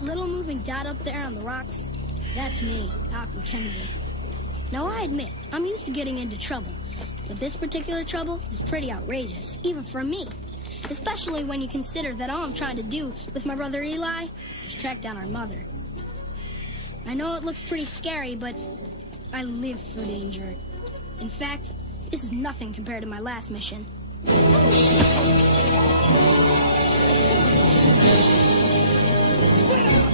that little moving dot up there on the rocks? That's me, Doc McKenzie. Now, I admit, I'm used to getting into trouble. But this particular trouble is pretty outrageous, even for me. Especially when you consider that all I'm trying to do with my brother Eli is track down our mother. I know it looks pretty scary, but I live for danger. In fact, this is nothing compared to my last mission. Split up!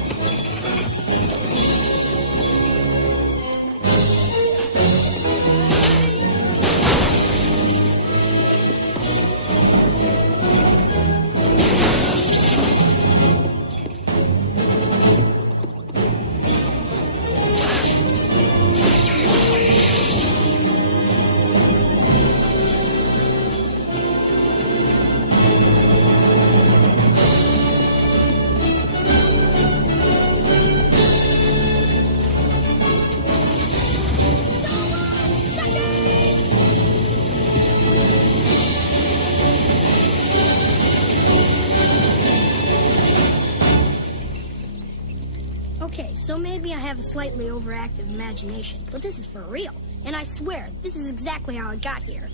So maybe I have a slightly overactive imagination, but this is for real. And I swear, this is exactly how I got here.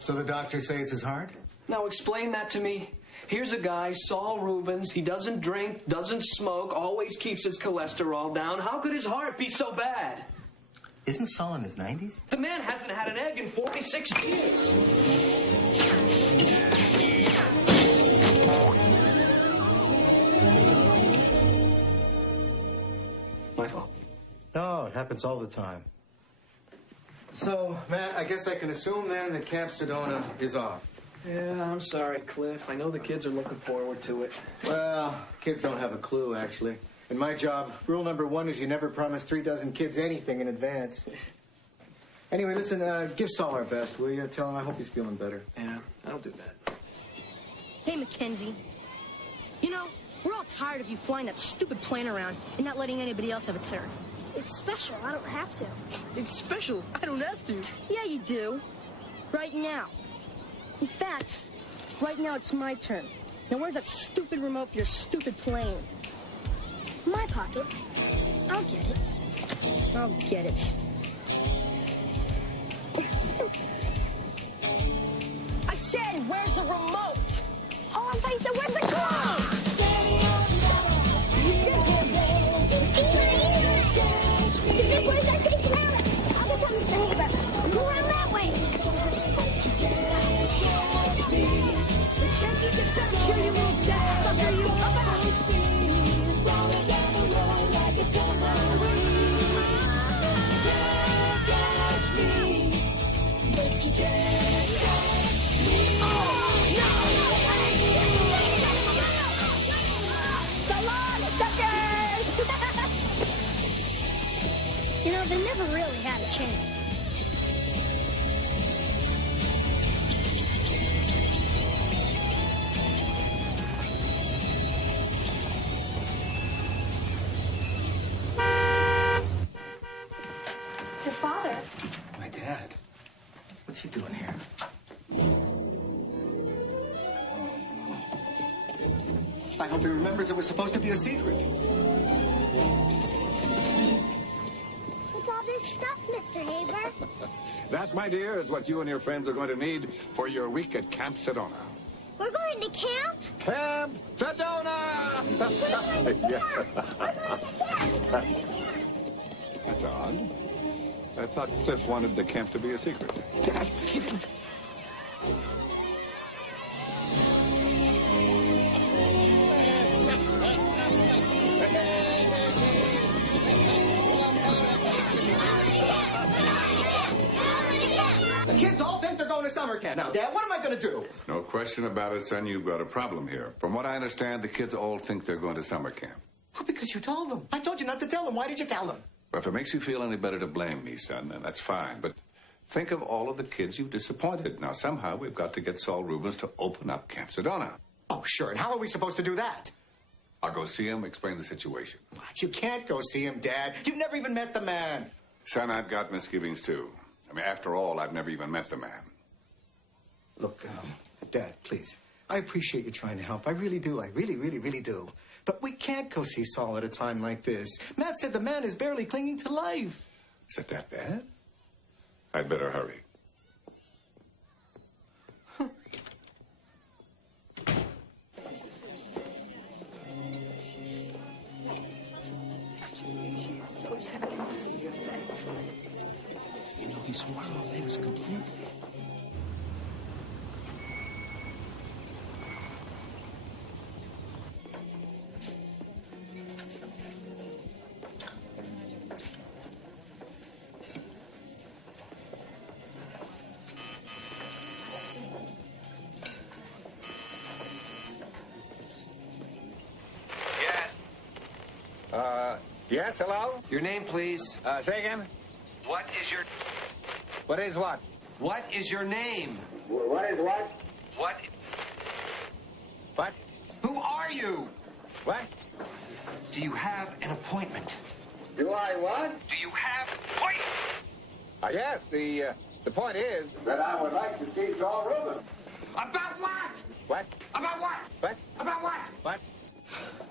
So the doctors say it's his heart? Now explain that to me. Here's a guy, Saul Rubens. He doesn't drink, doesn't smoke, always keeps his cholesterol down. How could his heart be so bad? Isn't Saul in his 90s? The man hasn't had an egg in 46 years. My fault. No, it happens all the time. So, Matt, I guess I can assume then that Camp Sedona is off. Yeah, I'm sorry, Cliff. I know the kids are looking forward to it. Well, kids don't have a clue, actually. In my job, rule number 1 is you never promise 36 kids anything in advance. Anyway, listen, give Saul our best, will you? Tell him I hope he's feeling better. Yeah, I'll do that. Hey, Mackenzie. You know, we're all tired of you flying that stupid plane around and not letting anybody else have a turn. It's special. I don't have to. It's special. I don't have to. Yeah, you do. Right now. In fact, right now it's my turn. Now where's that stupid remote for your stupid plane? My pocket. I'll get it. I'll get it. I said, where's the remote? Oh, I thought you said, where's the car? Where's that big pallet? I'll get on the side. Go around that way. Can't you get some sure you move that sucker, you come out? Rolling down the road like a tambourine. Can't catch me, but you can't catch me. Oh, no! So long, suckers! You know, they never really had a chance. Your father. My dad? What's he doing here? I hope he remembers it was supposed to be a secret. What's all this stuff, Mr. Haber? That, my dear, is what you and your friends are going to need for your week at Camp Sedona. We're going to camp? Camp Sedona! That's odd. I thought Cliff wanted the camp to be a secret. The kids all think they're going to summer camp. Now, Dad, what am I going to do? No question about it, son. You've got a problem here. From what I understand, the kids all think they're going to summer camp. Well, because you told them. I told you not to tell them. Why did you tell them? Well, if it makes you feel any better to blame me, son, then that's fine. But think of all of the kids you've disappointed. Now, somehow we've got to get Saul Rubens to open up Camp Sedona. Oh, sure. And how are we supposed to do that? I'll go see him, explain the situation. What? You can't go see him, Dad. You've never even met the man. Son, I've got misgivings, too. I mean, after all, I've never even met the man. Look, Dad, please. I appreciate you trying to help. I really do. I really, really, really do. But we can't go see Saul at a time like this. Matt said the man is barely clinging to life. Is it that bad? I'd better hurry. You know, he swore our legs completely. Yes, hello? Your name, please. Say again? What is your... What is what? What is your name? What is what? What... What? Who are you? What? Do you have an appointment? Do I what? Do you have an appointment? Yes, the point is that I would like to see Saul Rubens. About what? What? About what? What? About what? What?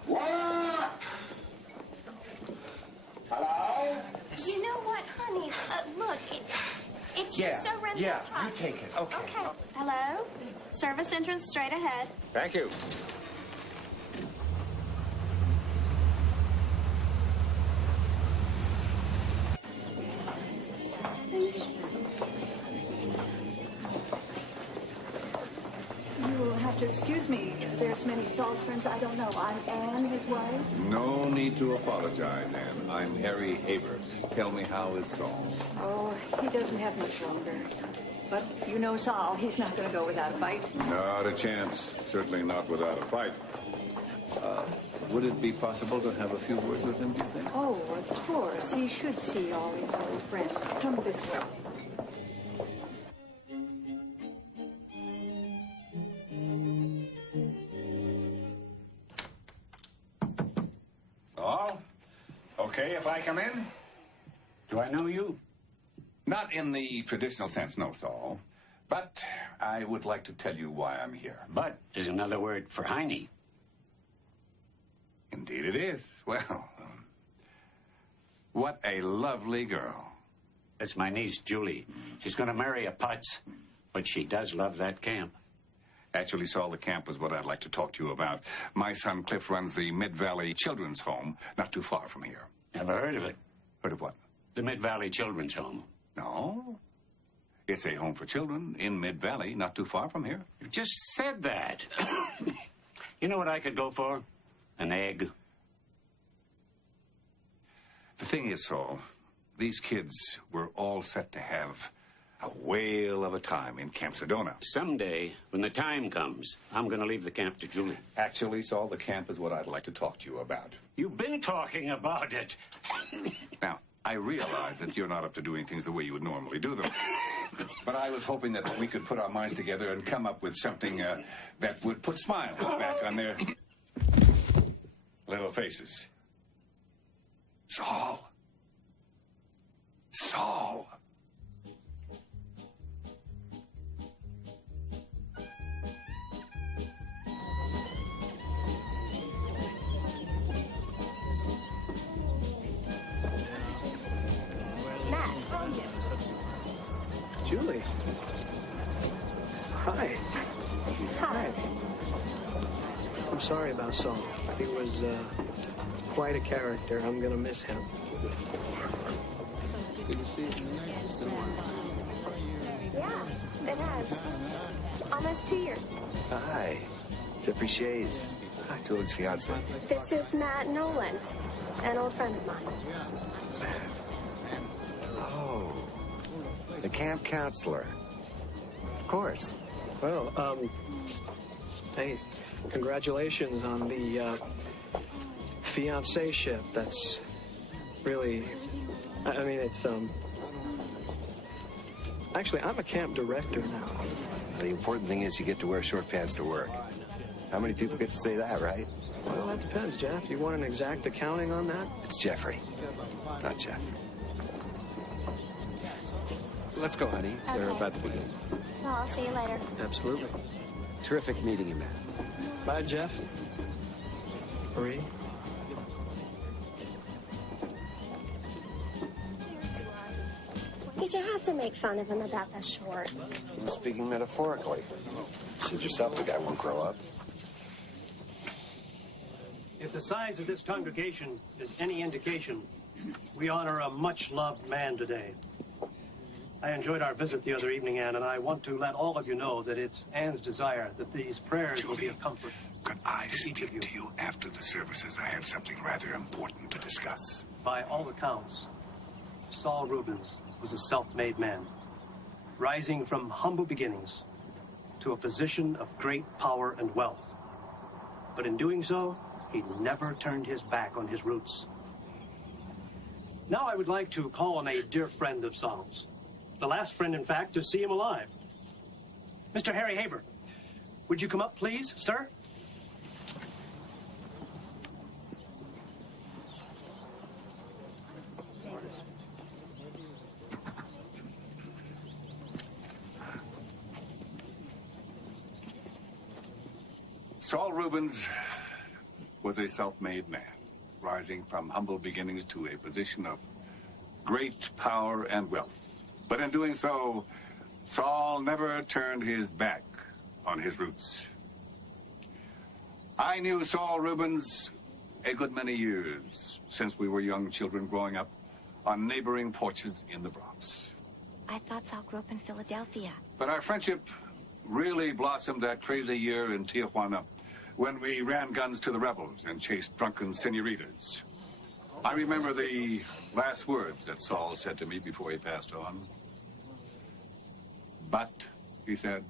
What? Hello? You know what, honey? Look, it's just so Renzo you Truck. take it. Okay. Okay. Hello? Service entrance straight ahead. Thank you. You'll have to excuse me. There's many Saul's friends I don't know. I'm Anne, his wife. No need to apologize, Anne. I'm Harry Havers. Tell me, how is Saul? Oh, he doesn't have much longer. But you know Saul, he's not going to go without a fight. Not a chance. Certainly not without a fight. Would it be possible to have a few words with him, do you think? Oh, of course. He should see all his old friends. Come this way. Saul? Okay if I come in? Do I know you? Not in the traditional sense, no, Saul. But I would like to tell you why I'm here. But is another word for Heine. Indeed it is. Well, what a lovely girl. That's my niece, Julie. She's going to marry a Putz, but she does love that camp. Actually, Saul, the camp was what I'd like to talk to you about. My son Cliff runs the Mid-Valley Children's Home, not too far from here. Never heard of it. Heard of what? The Mid-Valley Children's Home. No. It's a home for children in Mid-Valley, not too far from here. You just said that. You know what I could go for? An egg. The thing is, Saul, these kids were all set to have a whale of a time in Camp Sedona. Someday, when the time comes, I'm going to leave the camp to Julie. Actually, Saul, the camp is what I'd like to talk to you about. You've been talking about it. Now, I realize that you're not up to doing things the way you would normally do them. But I was hoping that we could put our minds together and come up with something that would put smiles back on their little faces. Saul. Saul. Matt. Oh, yes. Julie. Hi. Hi. I'm sorry about Saul. He was quite a character. I'm going to miss him. It's good to see you. Yeah, it has. Almost 2 years. Hi. Jeffrey Shays. Hi, Julie's fiance. This is Matt Nolan, an old friend of mine. Oh. The camp counselor. Of course. Well, hey, congratulations on the fiancé-ship. That's really, I mean, it's, actually, I'm a camp director now. The important thing is you get to wear short pants to work. How many people get to say that, right? Well, that depends, Jeff. You want an exact accounting on that? It's Jeffrey, not Jeff. Let's go, honey. Okay. They're about to begin. Well, I'll see you later. Absolutely. Terrific meeting you, Matt. Bye, Jeff. Marie. Did you have to make fun of him about the short? I'm speaking metaphorically. You said yourself the guy won't grow up. If the size of this congregation is any indication, we honor a much-loved man today. I enjoyed our visit the other evening, Anne, and I want to let all of you know that it's Anne's desire that these prayers will be a comfort. Could I speak to you after the services? I have something rather important to discuss. By all accounts, Saul Rubens was a self-made man, rising from humble beginnings to a position of great power and wealth. But in doing so, he never turned his back on his roots. Now I would like to call on a dear friend of Saul's. The last friend, in fact, to see him alive. Mr. Harry Haber, would you come up, please, sir? Saul Rubens was a self-made man, rising from humble beginnings to a position of great power and wealth. But in doing so, Saul never turned his back on his roots. I knew Saul Rubens a good many years since we were young children growing up on neighboring porches in the Bronx. I thought Saul grew up in Philadelphia. But our friendship really blossomed that crazy year in Tijuana when we ran guns to the rebels and chased drunken senoritas. I remember the last words that Saul said to me before he passed on. But, he said,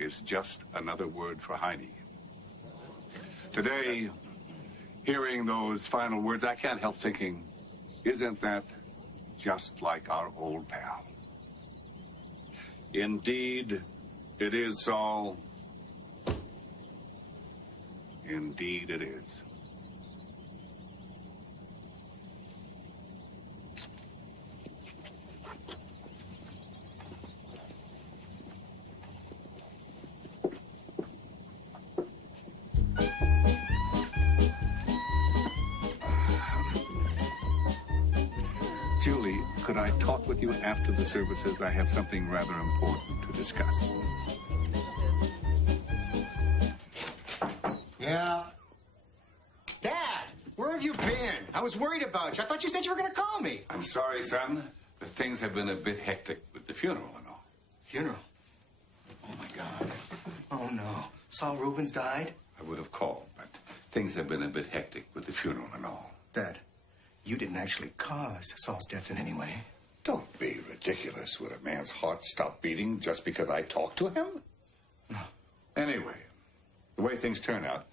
is just another word for Heine. Today, hearing those final words, I can't help thinking, isn't that just like our old pal? Indeed, it is, Saul. Indeed, it is. Julie, could I talk with you after the services? I have something rather important to discuss. Yeah? Dad, where have you been? I was worried about you. I thought you said you were going to call me. I'm sorry, son, but things have been a bit hectic with the funeral and all. Funeral? Oh, my God. Oh, no. Saul Rubens died? I would have called, but things have been a bit hectic with the funeral and all. Dad, you didn't actually cause Saul's death in any way. Don't be ridiculous. Would a man's heart stop beating just because I talked to him? No. Anyway, the way things turn out,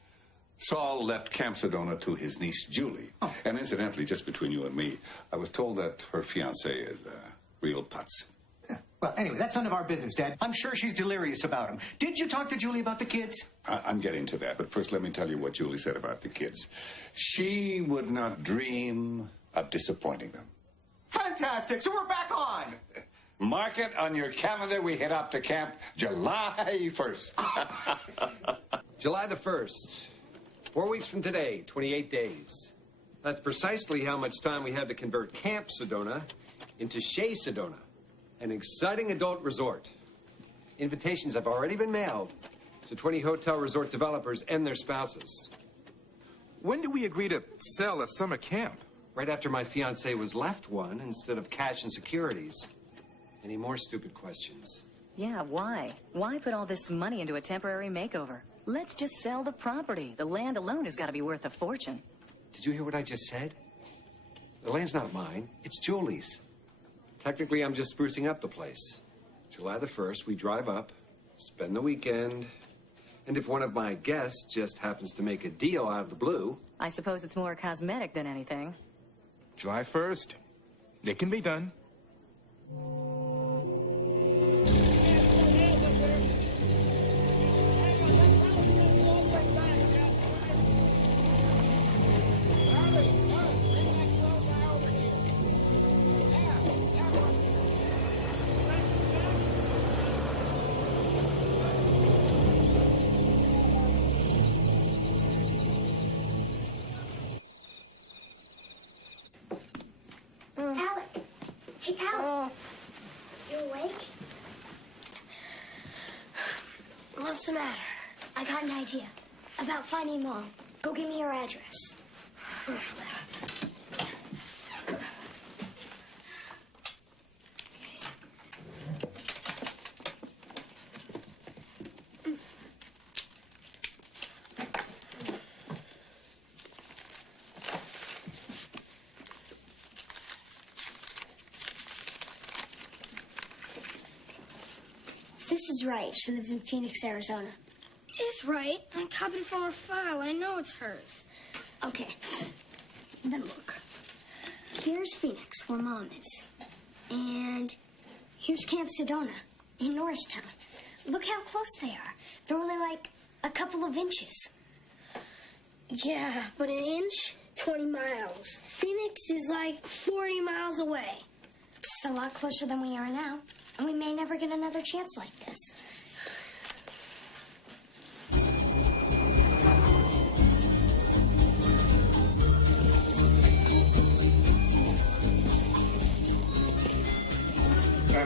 Saul left Camp Sedona to his niece, Julie. Oh. And incidentally, just between you and me, I was told that her fiancé is real putz. Yeah. Well, anyway, that's none of our business, Dad. I'm sure she's delirious about him. Did you talk to Julie about the kids? I'm getting to that, but first let me tell you what Julie said about the kids. She would not dream of disappointing them. Fantastic! So we're back on! Mark it on your calendar. We head out to camp July 1st. July the 1st. 4 weeks from today, 28 days. That's precisely how much time we have to convert Camp Sedona into Chez Sedona, an exciting adult resort. Invitations have already been mailed to 20 hotel resort developers and their spouses. When did we agree to sell a summer camp? Right after my fiancée was left one instead of cash and securities. Any more stupid questions? Yeah, why? Why put all this money into a temporary makeover? Let's just sell the property. The land alone has got to be worth a fortune. Did you hear what I just said? The land's not mine. It's Julie's. Technically, I'm just sprucing up the place. July the 1st, we drive up, spend the weekend, and if one of my guests just happens to make a deal out of the blue... I suppose it's more cosmetic than anything. July 1st. It can be done. Alec. Hey, Alec. You awake? What's the matter? I got an idea. About finding Mom. Go give me her address. This is right. She lives in Phoenix, Arizona. It's right. I copied it from her file. I know it's hers. Okay. Then look. Here's Phoenix, where Mom is. And here's Camp Sedona in Norristown. Look how close they are. They're only like a couple of inches. Yeah, but an inch, 20 miles. Phoenix is like 40 miles away. It's a lot closer than we are now. And we may never get another chance like this.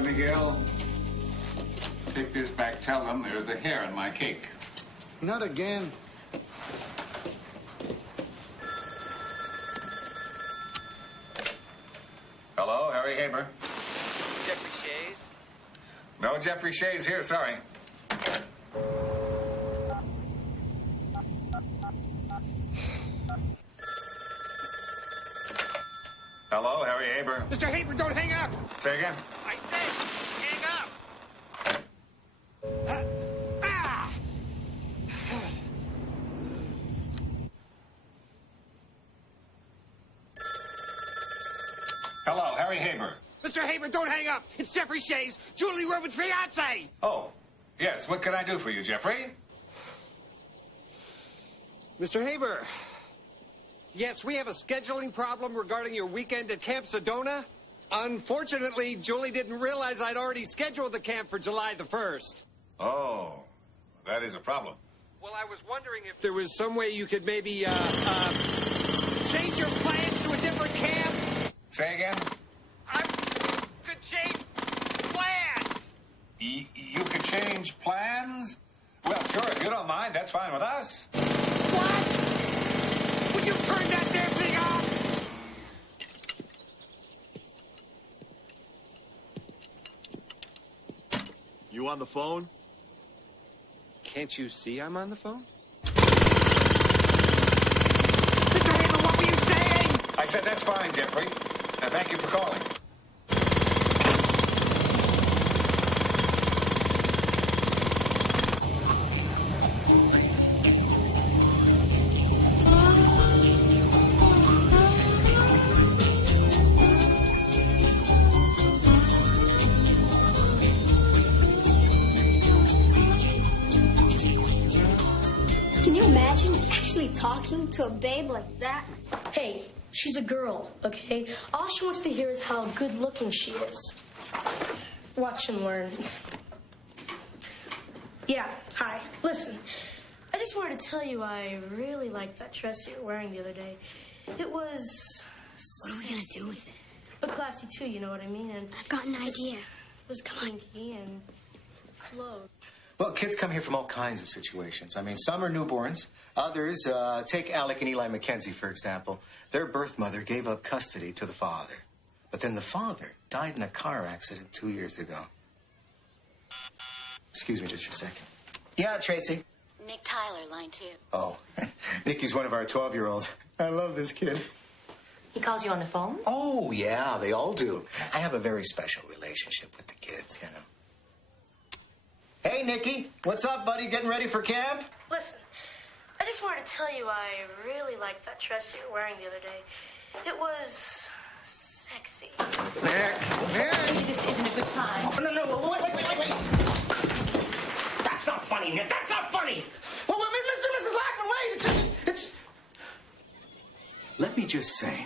Miguel, take this back. Tell them there's a hair in my cake. Not again. Hello, Harry Haber. Jeffrey Shays? No Jeffrey Shays here, sorry. Hello, Harry Haber. Mr. Haber, don't hang up! Say again? I said, hang up! Hello, Harry Haber. Mr. Haber, don't hang up! It's Jeffrey Shays, Julie Rubin's fiancé! Oh, yes, what can I do for you, Jeffrey? Mr. Haber, yes, we have a scheduling problem regarding your weekend at Camp Sedona. Unfortunately, Julie didn't realize I'd already scheduled the camp for July the 1st. Oh, that is a problem. Well, I was wondering if there was some way you could maybe, change your plans to a different camp. Say again? I could change plans. You could change plans? Well, sure, if you don't mind, that's fine with us. What? Would you turn that damn thing off? You on the phone? Can't you see I'm on the phone? Mr. Haber, what were you saying? I said that's fine, Jeffrey. And thank you for calling. Can you imagine actually talking to a babe like that? Hey, she's a girl, okay? All she wants to hear is how good looking she is. Watch and learn. Yeah, hi. Listen, I just wanted to tell you I really liked that dress you were wearing the other day. It was... What are we gonna do with it? But classy too, you know what I mean? And I've got an idea. It was kinky and flowed. Well, kids come here from all kinds of situations. I mean, some are newborns. Others, take Alec and Eli McKenzie, for example. Their birth mother gave up custody to the father. But then the father died in a car accident 2 years ago. Excuse me just for a second. Yeah, Tracy. Nick Tyler, line 2. Oh, Nikki's one of our 12-year-olds. I love this kid. He calls you on the phone? Oh, yeah, they all do. I have a very special relationship with the kids, you know. Hey, Nicky. What's up, buddy? Getting ready for camp? Listen, I just wanted to tell you I really liked that dress you were wearing the other day. It was sexy. Nick. This isn't a good time. Oh, no. Wait. That's not funny, Nick. That's not funny. Well, Mr. and Mrs. Lackman, wait. It's... Let me just say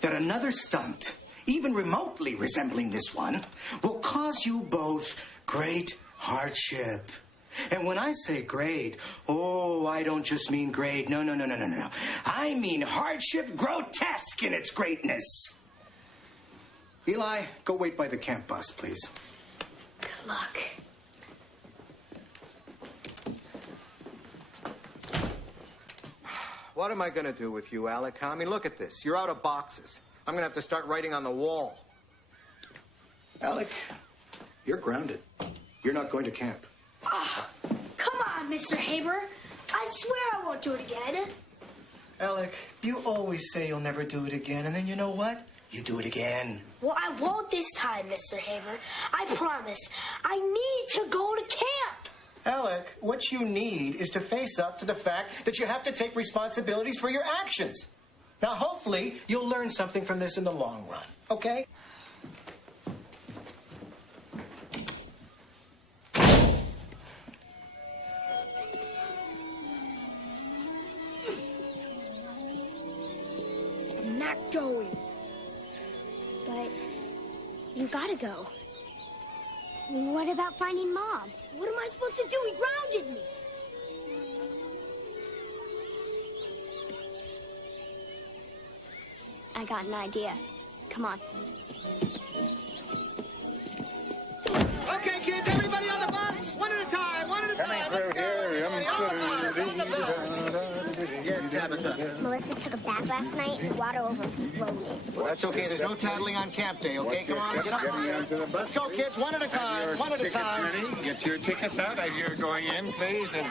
that another stunt, even remotely resembling this one, will cause you both great hardship. And when I say great, I don't just mean great. No. I mean hardship grotesque in its greatness. Eli, go wait by the camp bus, please. Good luck. What am I going to do with you, Alec? I mean, look at this. You're out of boxes. I'm going to have to start writing on the wall. Alec, you're grounded. You're not going to camp. Come on, Mr. Haber. I swear I won't do it again. Alec, you always say you'll never do it again, and then you know what? You do it again. Well, I won't this time, Mr. Haber. I promise. I need to go to camp. Alec, what you need is to face up to the fact that you have to take responsibilities for your actions. Now, hopefully, you'll learn something from this in the long run, okay? I'm not going. But you gotta go. What about finding Mom? What am I supposed to do? He grounded me. I got an idea. Come on. Okay, kids, everybody on the bus. One at a time. Let's go. Yes, Tabitha. Melissa took a bath last night and water overflowed. Well, that's okay. There's no tattling on camp day, okay? Come on, get up. Let's go, kids. One at a time. One at a time. Ready? Get your tickets out as you're going in, please. And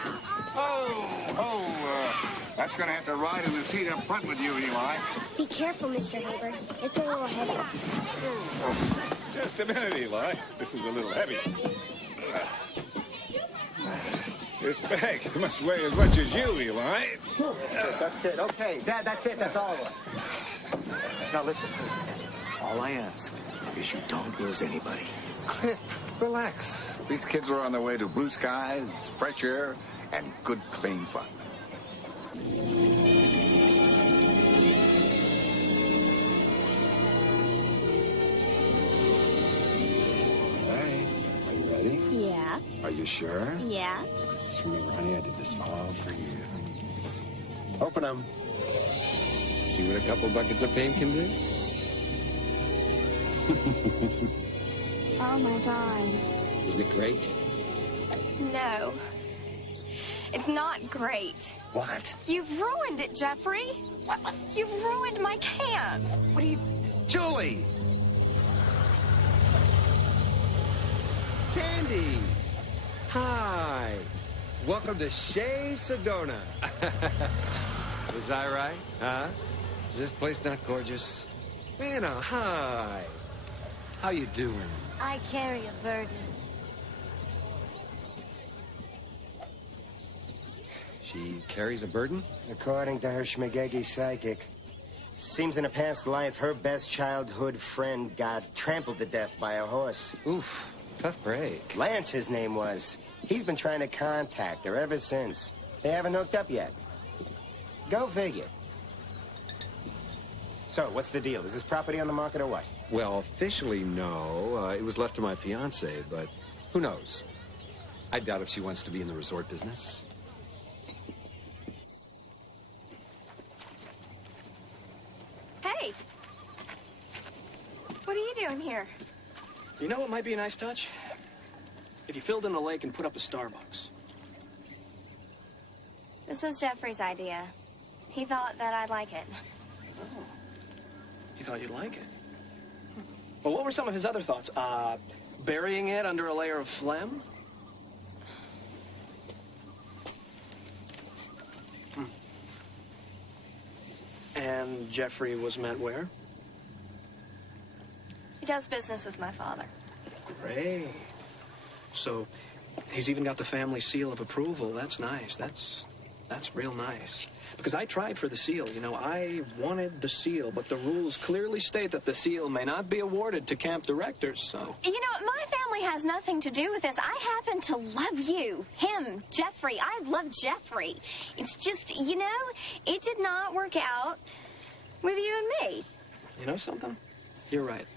that's going to have to ride in the seat up front with you, Eli. Be careful, Mr. Haber. It's a little heavy. Just a minute, Eli. This is a little heavy. This bag must weigh as much as you, Eli. That's it. Okay, Dad, that's it. That's all of it. Now, listen. All I ask is you don't lose anybody. Cliff, relax. These kids are on their way to blue skies, fresh air, and good, clean fun. Hey, are you ready? Yeah. Are you sure? Yeah. Just remember, honey, I did this all for you. Open them. See what a couple buckets of paint can do? Oh, my God. Isn't it great? No. It's not great. What? You've ruined it, Jeffrey. You've ruined my camp. What are you... Julie! Sandy! Hi! Welcome to Shea Sedona. Was I right? Huh? Is this place not gorgeous? Anna, hi. How you doing? I carry a burden. She carries a burden? According to her Schmagegi psychic. Seems in a past life, her best childhood friend got trampled to death by a horse. Oof, tough break. Lance, his name was. He's been trying to contact her ever since. They haven't hooked up yet. Go figure. So, what's the deal? Is this property on the market or what? Well, officially, no. It was left to my fiancée, but who knows? I doubt if she wants to be in the resort business. Hey. What are you doing here? You know what might be a nice touch? If you filled in a lake and put up a Starbucks. This was Jeffrey's idea. He thought that I'd like it. Oh. He thought you'd like it. Well, what were some of his other thoughts? Burying it under a layer of phlegm? And Jeffrey was met where? He does business with my father. Great. So He's even got the family seal of approval. That's nice. That's real nice. Because I tried for the seal. You know, I wanted the seal, but the rules clearly state that the seal may not be awarded to camp directors, so... You know, my family has nothing to do with this. I happen to love you. Him, Jeffrey. I love Jeffrey. It's just, you know, it did not work out with you and me. You know something? You're right.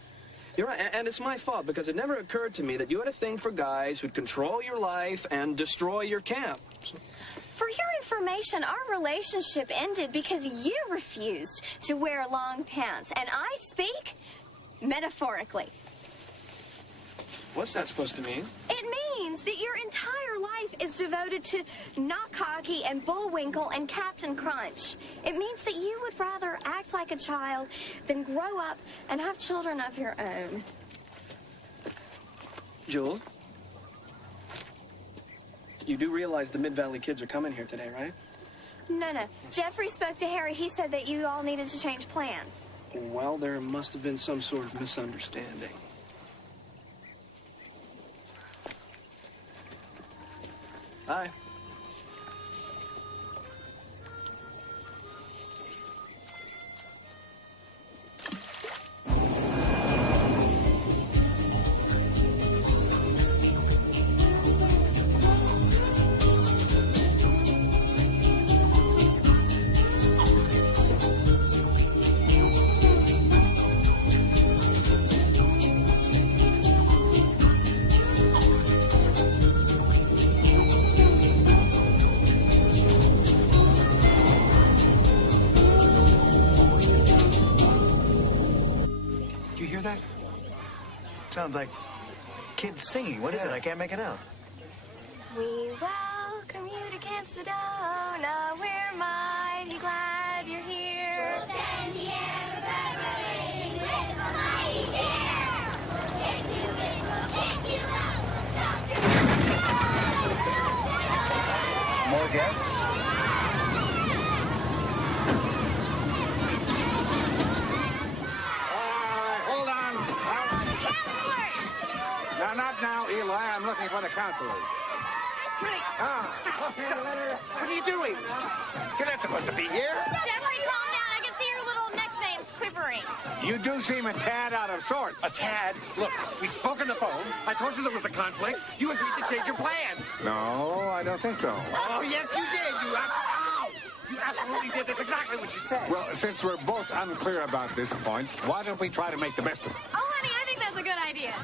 You're right, and it's my fault, because it never occurred to me that you had a thing for guys who'd control your life and destroy your camp. So... For your information, our relationship ended because you refused to wear long pants, and I speak metaphorically. What's that supposed to mean? It means that your entire life is devoted to Not Cocky and Bullwinkle and Captain Crunch. It means that you would rather act like a child than grow up and have children of your own. Jules? You do realize the Mid-Valley kids are coming here today, right? No. Jeffrey spoke to Harry. He said that you all needed to change plans. Well, there must have been some sort of misunderstanding. Hi. Sounds like kids singing. What is it? I can't make it out. We welcome you to Camp Sedona. We're mighty glad you're here. We'll send the air reverberating with a mighty cheer. We'll kick you in, we'll kick you out, we'll stop your... More guests? No, not now, Eli. I'm looking for the counselors. What are you doing? You're not supposed to be here. Jeffrey, calm down. I can see your little neck veins quivering. You do seem a tad out of sorts. A tad? Look, we spoke on the phone. I told you there was a conflict. You agreed to change your plans. No, I don't think so. Oh, yes, you did. You absolutely did. That's exactly what you said. Well, since we're both unclear about this point, why don't we try to make the best of it? Oh, honey, I think that's a good idea.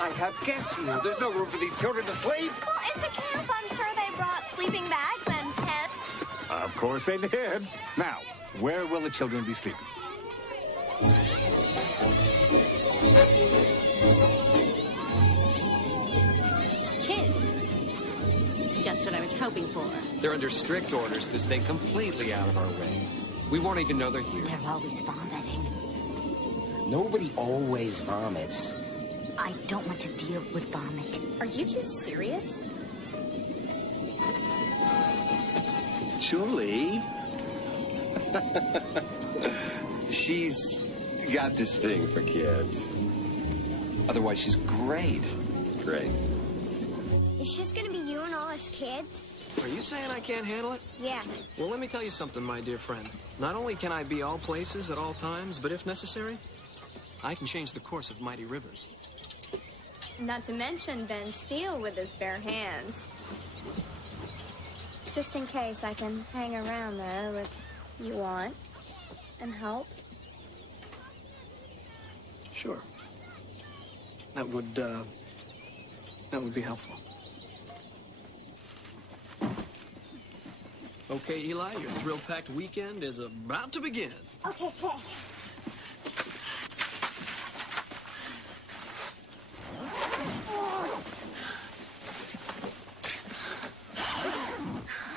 I have guests here. There's no room for these children to sleep. Well, it's a camp. I'm sure they brought sleeping bags and tents. Of course they did. Now, where will the children be sleeping? Kids. Just what I was hoping for. They're under strict orders to stay completely out of our way. We won't even know they're here. They're always vomiting. Nobody always vomits. I don't want to deal with vomit. Are you two serious? Julie. She's got this thing for kids. Otherwise, she's great. Great. It's just gonna be you and all us kids? Are you saying I can't handle it? Yeah. Well, let me tell you something, my dear friend. Not only can I be all places at all times, but if necessary, I can change the course of mighty rivers. Not to mention Ben Steele with his bare hands. Just in case, I can hang around there if you want and help. Sure. That would be helpful. Okay, Eli, your thrill-packed weekend is about to begin. Okay, thanks.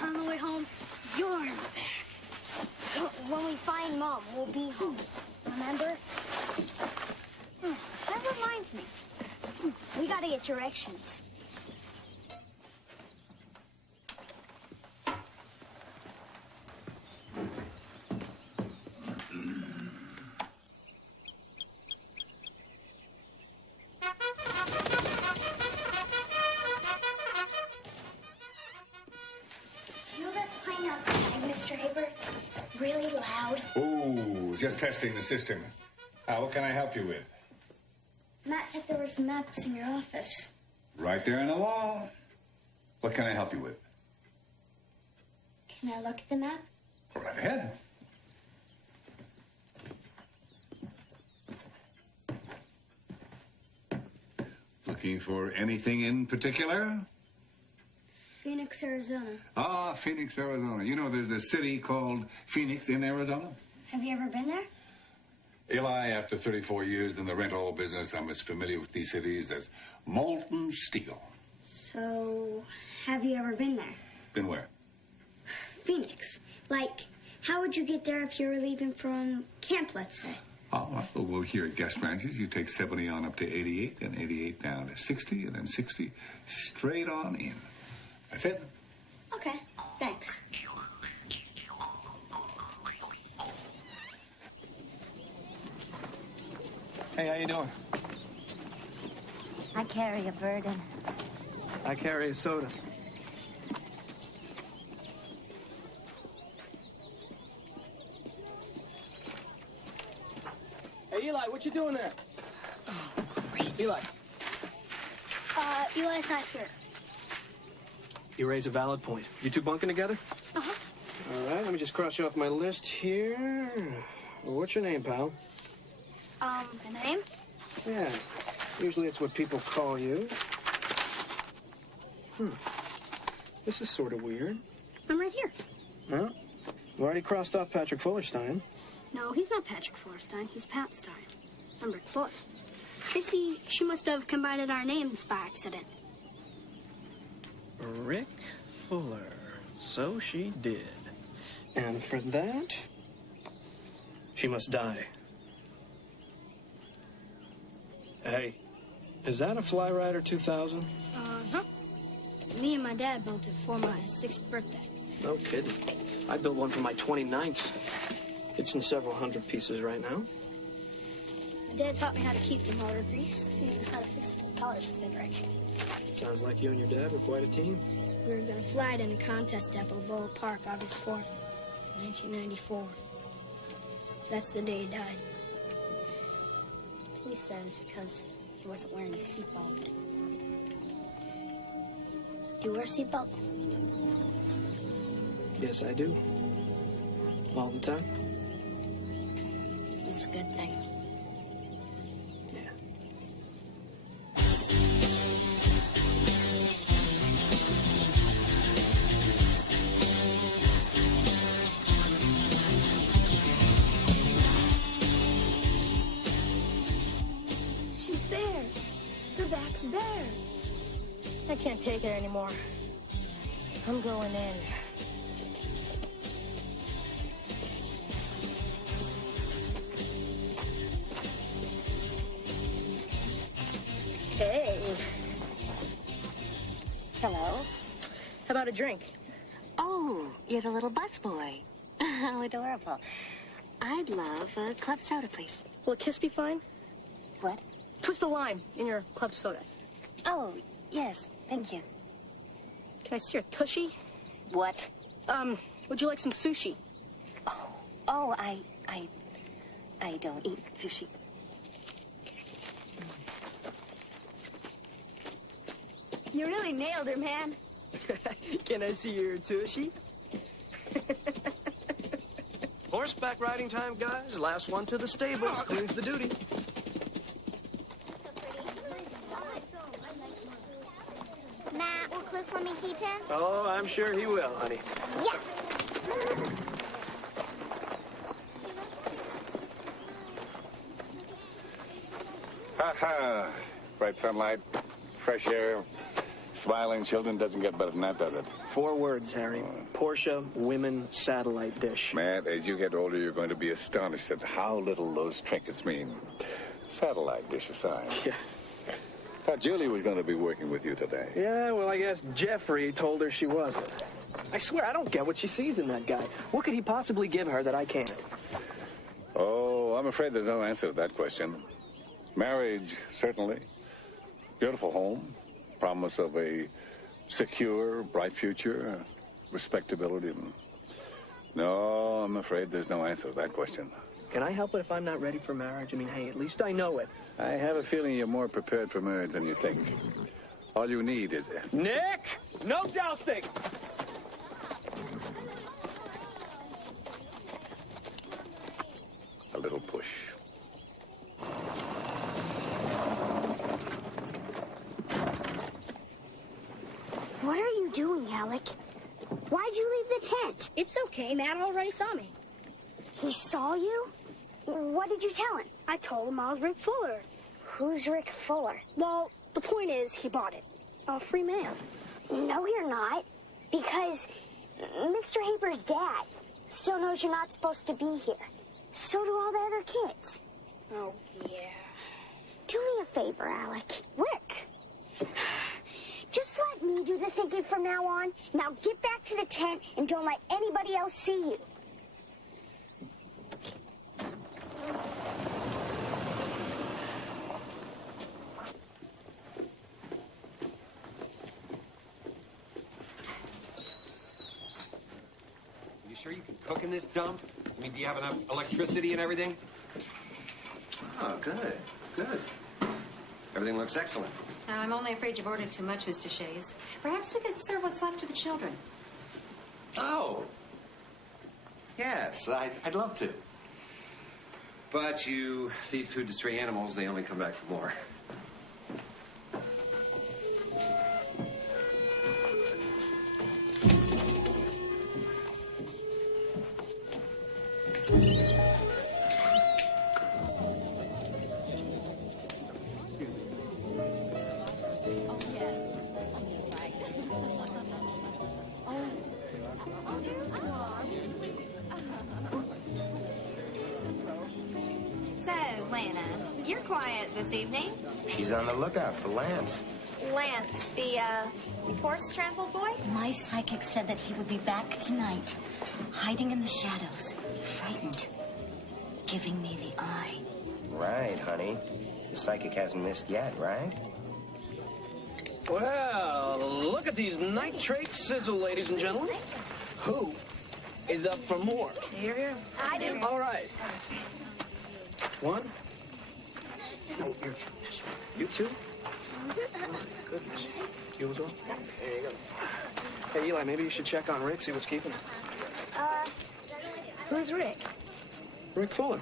On the way home, you're in the bed. When we find Mom, we'll be home. Remember? That reminds me. We gotta get directions. really loud. Ooh, just testing the system. What can I help you with? Matt said there were some maps in your office. Right there on the wall. What can I help you with? Can I look at the map? Go right ahead. Looking for anything in particular? Phoenix, Arizona. Ah, Phoenix, Arizona. You know there's a city called Phoenix in Arizona? Have you ever been there? Eli, after 34 years in the rent-all business, I'm as familiar with these cities as molten steel. So, have you ever been there? Been where? Phoenix. Like, how would you get there if you were leaving from camp, let's say? Oh, well, here at Guest Ranches, you take 70 on up to 88, then 88 down to 60, and then 60 straight on in. That's it. Okay, thanks. Hey, how you doing? I carry a burden. I carry a soda. Hey, Eli, what you doing there? Oh, great. Eli. Eli's not here. You raise a valid point. You two bunking together? Uh-huh. All right, let me just cross you off my list here. What's your name, pal? My name? Yeah, usually it's what people call you. This is sort of weird. I'm right here. Well, you already crossed off Patrick Fullerstein. No, he's not Patrick Fullerstein. He's Pat Stein. I'm Rick Fuller. Tracy, she must have combined our names by accident. Rick Fuller. So she did. And for that, she must die. Hey, is that a Flyrider 2000? Uh-huh. Me and my dad built it for my 6th birthday. No kidding. I built one for my 29th. It's in several hundred pieces right now. My dad taught me how to keep the motor greased and how to fix the propellers if they break. Sounds like you and your dad were quite a team. We were going to fly it in a contest at Balboa Park August 4th, 1994. That's the day he died. Police said it's because he wasn't wearing a seatbelt. Do you wear a seatbelt? Yes, I do. All the time. That's a good thing. She's bare. Her back's bare. I can't take it anymore. I'm going in. Hey. Hello? How about a drink? Oh, you're the little busboy. How adorable. I'd love a club soda, please. Will a kiss be fine? What? Twist the lime in your club soda. Oh, yes. Thank you. Can I see your tushy? What? Would you like some sushi? Oh, I don't eat sushi. You really nailed her, man. Can I see your tushy? Horseback riding time, guys. Last one to the stables. Cleans the duty. Matt, will Cliff let me keep him? Oh, I'm sure he will, honey. Yes! Ha-ha. Bright sunlight, fresh air, smiling children doesn't get better than that, does it? 4 words, Harry. Porsche Women Satellite Dish. Matt, as you get older, you're going to be astonished at how little those trinkets mean. Satellite dish aside. Yeah. Thought Julie was going to be working with you today. Yeah, well, I guess Jeffrey told her she wasn't. I swear, I don't get what she sees in that guy. What could he possibly give her that I can't? Oh, I'm afraid there's no answer to that question. Marriage, certainly. Beautiful home. Promise of a secure, bright future. Respectability. And No, I'm afraid there's no answer to that question. Can I help it if I'm not ready for marriage? I mean, hey, at least I know it. I have a feeling you're more prepared for marriage than you think. All you need is... Nick! No jousting! a little push. What are you doing, Alec? Why'd you leave the tent? It's okay. Matt already saw me. He saw you? What did you tell him? I told him I was Rick Fuller. Who's Rick Fuller? Well, the point is he bought it. I'm a free man. No, you're not. Because Mr. Haber's dad still knows you're not supposed to be here. So do all the other kids. Oh, yeah. Do me a favor, Alec. Rick. Just let me do the thinking from now on. Now get back to the tent and don't let anybody else see you. You sure you can cook in this dump? I mean, do you have enough electricity and everything? Oh, good, good. Everything looks excellent. I'm only afraid you've ordered too much, Mr. Shays. Perhaps we could serve what's left to the children. Oh. Yes, I'd love to. But you feed food to stray animals, they only come back for more. So, Lana, you're quiet this evening. She's on the lookout for Lance. Lance, the horse trampled boy? My psychic said that he would be back tonight, hiding in the shadows, frightened, giving me the eye. Right, honey. The psychic hasn't missed yet, right? Well, look at these nitrate sizzle, ladies and gentlemen. Who is up for more? Here. I do. All right. One. No, you two. Oh, goodness. You as well? There you go. Hey, Eli, maybe you should check on Rick, see what's keeping him. Who's Rick? Rick Fuller.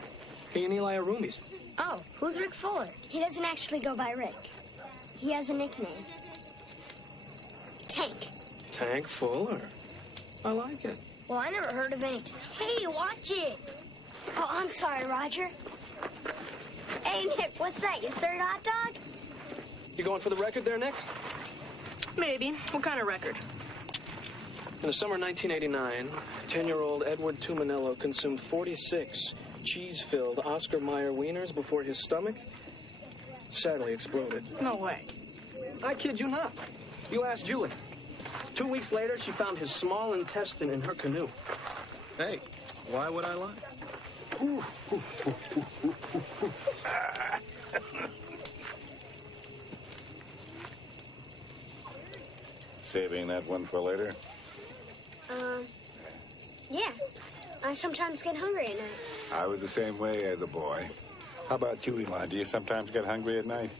He and Eli are roomies. Oh, who's Rick Fuller? He doesn't actually go by Rick. He has a nickname. Tank. Tank Fuller. I like it. Well, I never heard of any... Hey, watch it! Oh, I'm sorry, Roger. Hey, Nick, what's that, your third hot dog? You going for the record there, Nick? Maybe. What kind of record? In the summer of 1989, 10-year-old Edward Tumanello consumed 46 cheese-filled Oscar Mayer wieners before his stomach sadly exploded. No way. I kid you not. You ask Julie. 2 weeks later, she found his small intestine in her canoe. Hey, why would I lie? Saving that one for later? Yeah. I sometimes get hungry at night. I was the same way as a boy. How about you, Eli? Do you sometimes get hungry at night?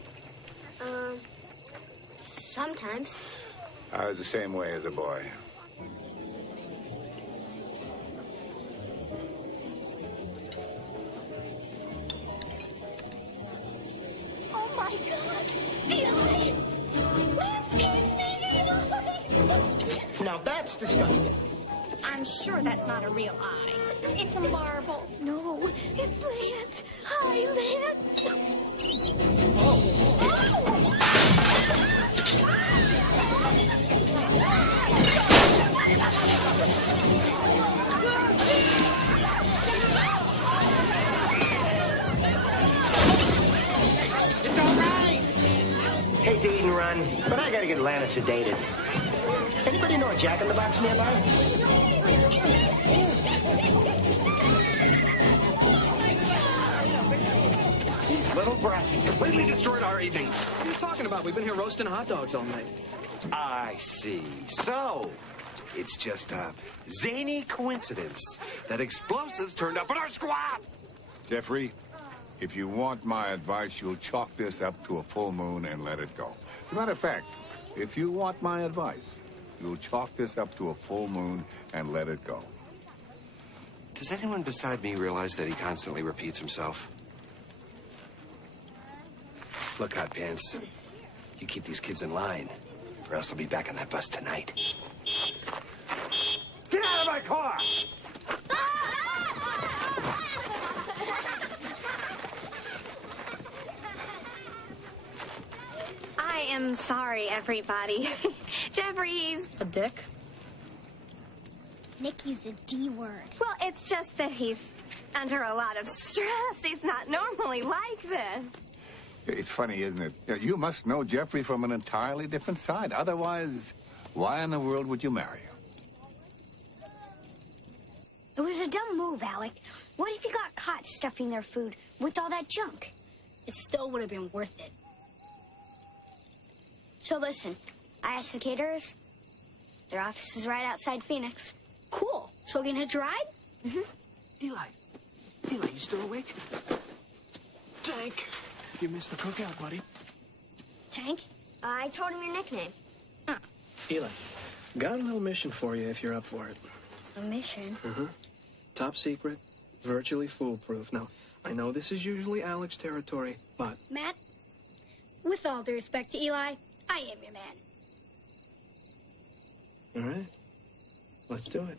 Sometimes. I was the same way as a boy. Oh my God! The eye! Lance gave me the eye! Now that's disgusting. I'm sure that's not a real eye. It's a marble. No, it's Lance. Hi, Lance. It's all right. Hate to eat and run, but I gotta get Lana sedated. Anybody know a Jack in the Box nearby? Little brats completely destroyed our evening. What are you talking about? We've been here roasting hot dogs all night. I see. So, It's just a zany coincidence that explosives turned up in our squad. Jeffrey, if you want my advice, you'll chalk this up to a full moon and let it go. As a matter of fact, if you want my advice, you'll chalk this up to a full moon and let it go. Does anyone beside me realize that he constantly repeats himself? Look, Hot Pants, you keep these kids in line, or else they'll be back on that bus tonight. Get out of my car! I am sorry, everybody. Jeffrey's a dick. Nick used the D word. Well, it's just that he's under a lot of stress. He's not normally like this. It's funny, isn't it? You must know Jeffrey from an entirely different side. Otherwise, why in the world would you marry him? It was a dumb move, Alec. What if you got caught stuffing their food with all that junk? It still would have been worth it. So listen, I asked the caterers. Their office is right outside Phoenix. Cool. So we can hitch a ride? Mm-hmm. Eli, you still awake? Tank, you missed the cookout, buddy. Tank? I told him your nickname. Huh. Eli, got a little mission for you if you're up for it. A mission? Mm-hmm. Top secret, virtually foolproof. Now, I know this is usually Alec's territory, but... Matt, with all due respect to Eli, I am your man. All right. Let's do it.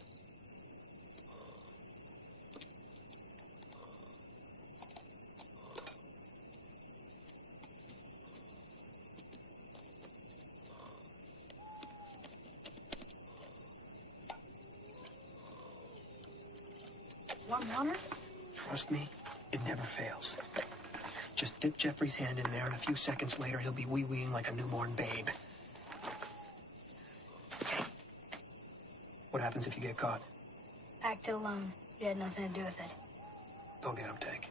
Want water? Trust me, it never fails. Just dip Jeffrey's hand in there, and a few seconds later, he'll be wee-weeing like a newborn babe. What happens if you get caught? Act alone. You had nothing to do with it. Go get him, Tank.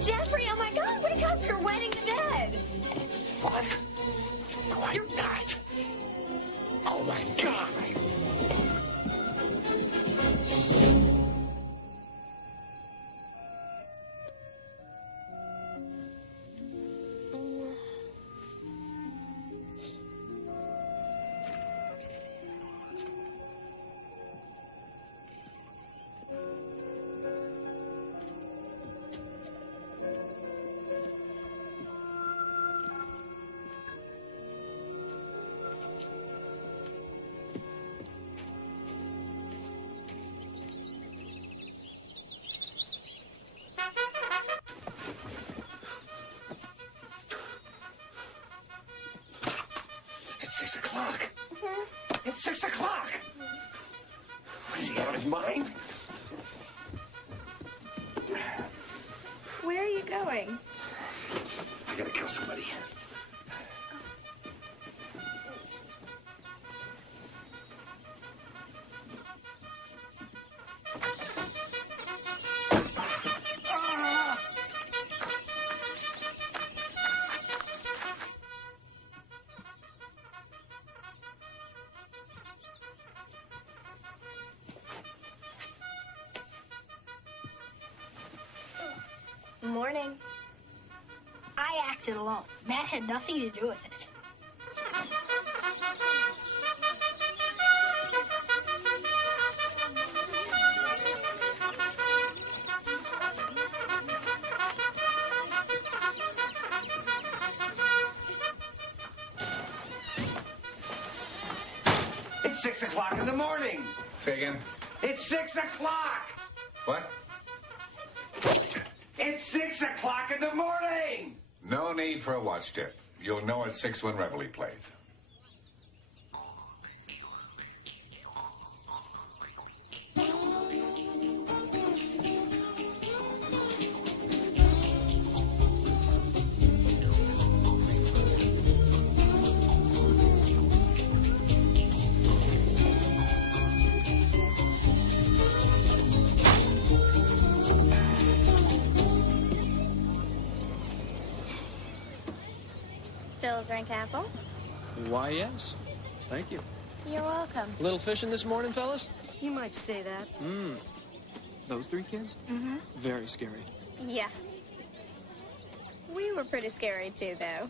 Jeffrey, oh my God, wake up! You're wetting the bed. What? No, I'm not. Oh, my God. 6 o'clock. It's 6 o'clock. Was he out of his mind? Where are you going? I gotta kill somebody. Morning. I acted alone. Matt had nothing to do with it. It's 6 o'clock in the morning. Say again? It's 6 o'clock. What? It's 6 o'clock in the morning. No need for a watch, Jeff. You'll know at 6 when Reveille plays. Still a drink apple? Why, yes. Thank you. You're welcome. Little fishing this morning, fellas? You might say that. Those 3 kids? Mm-hmm. Very scary. Yeah. We were pretty scary, too, though.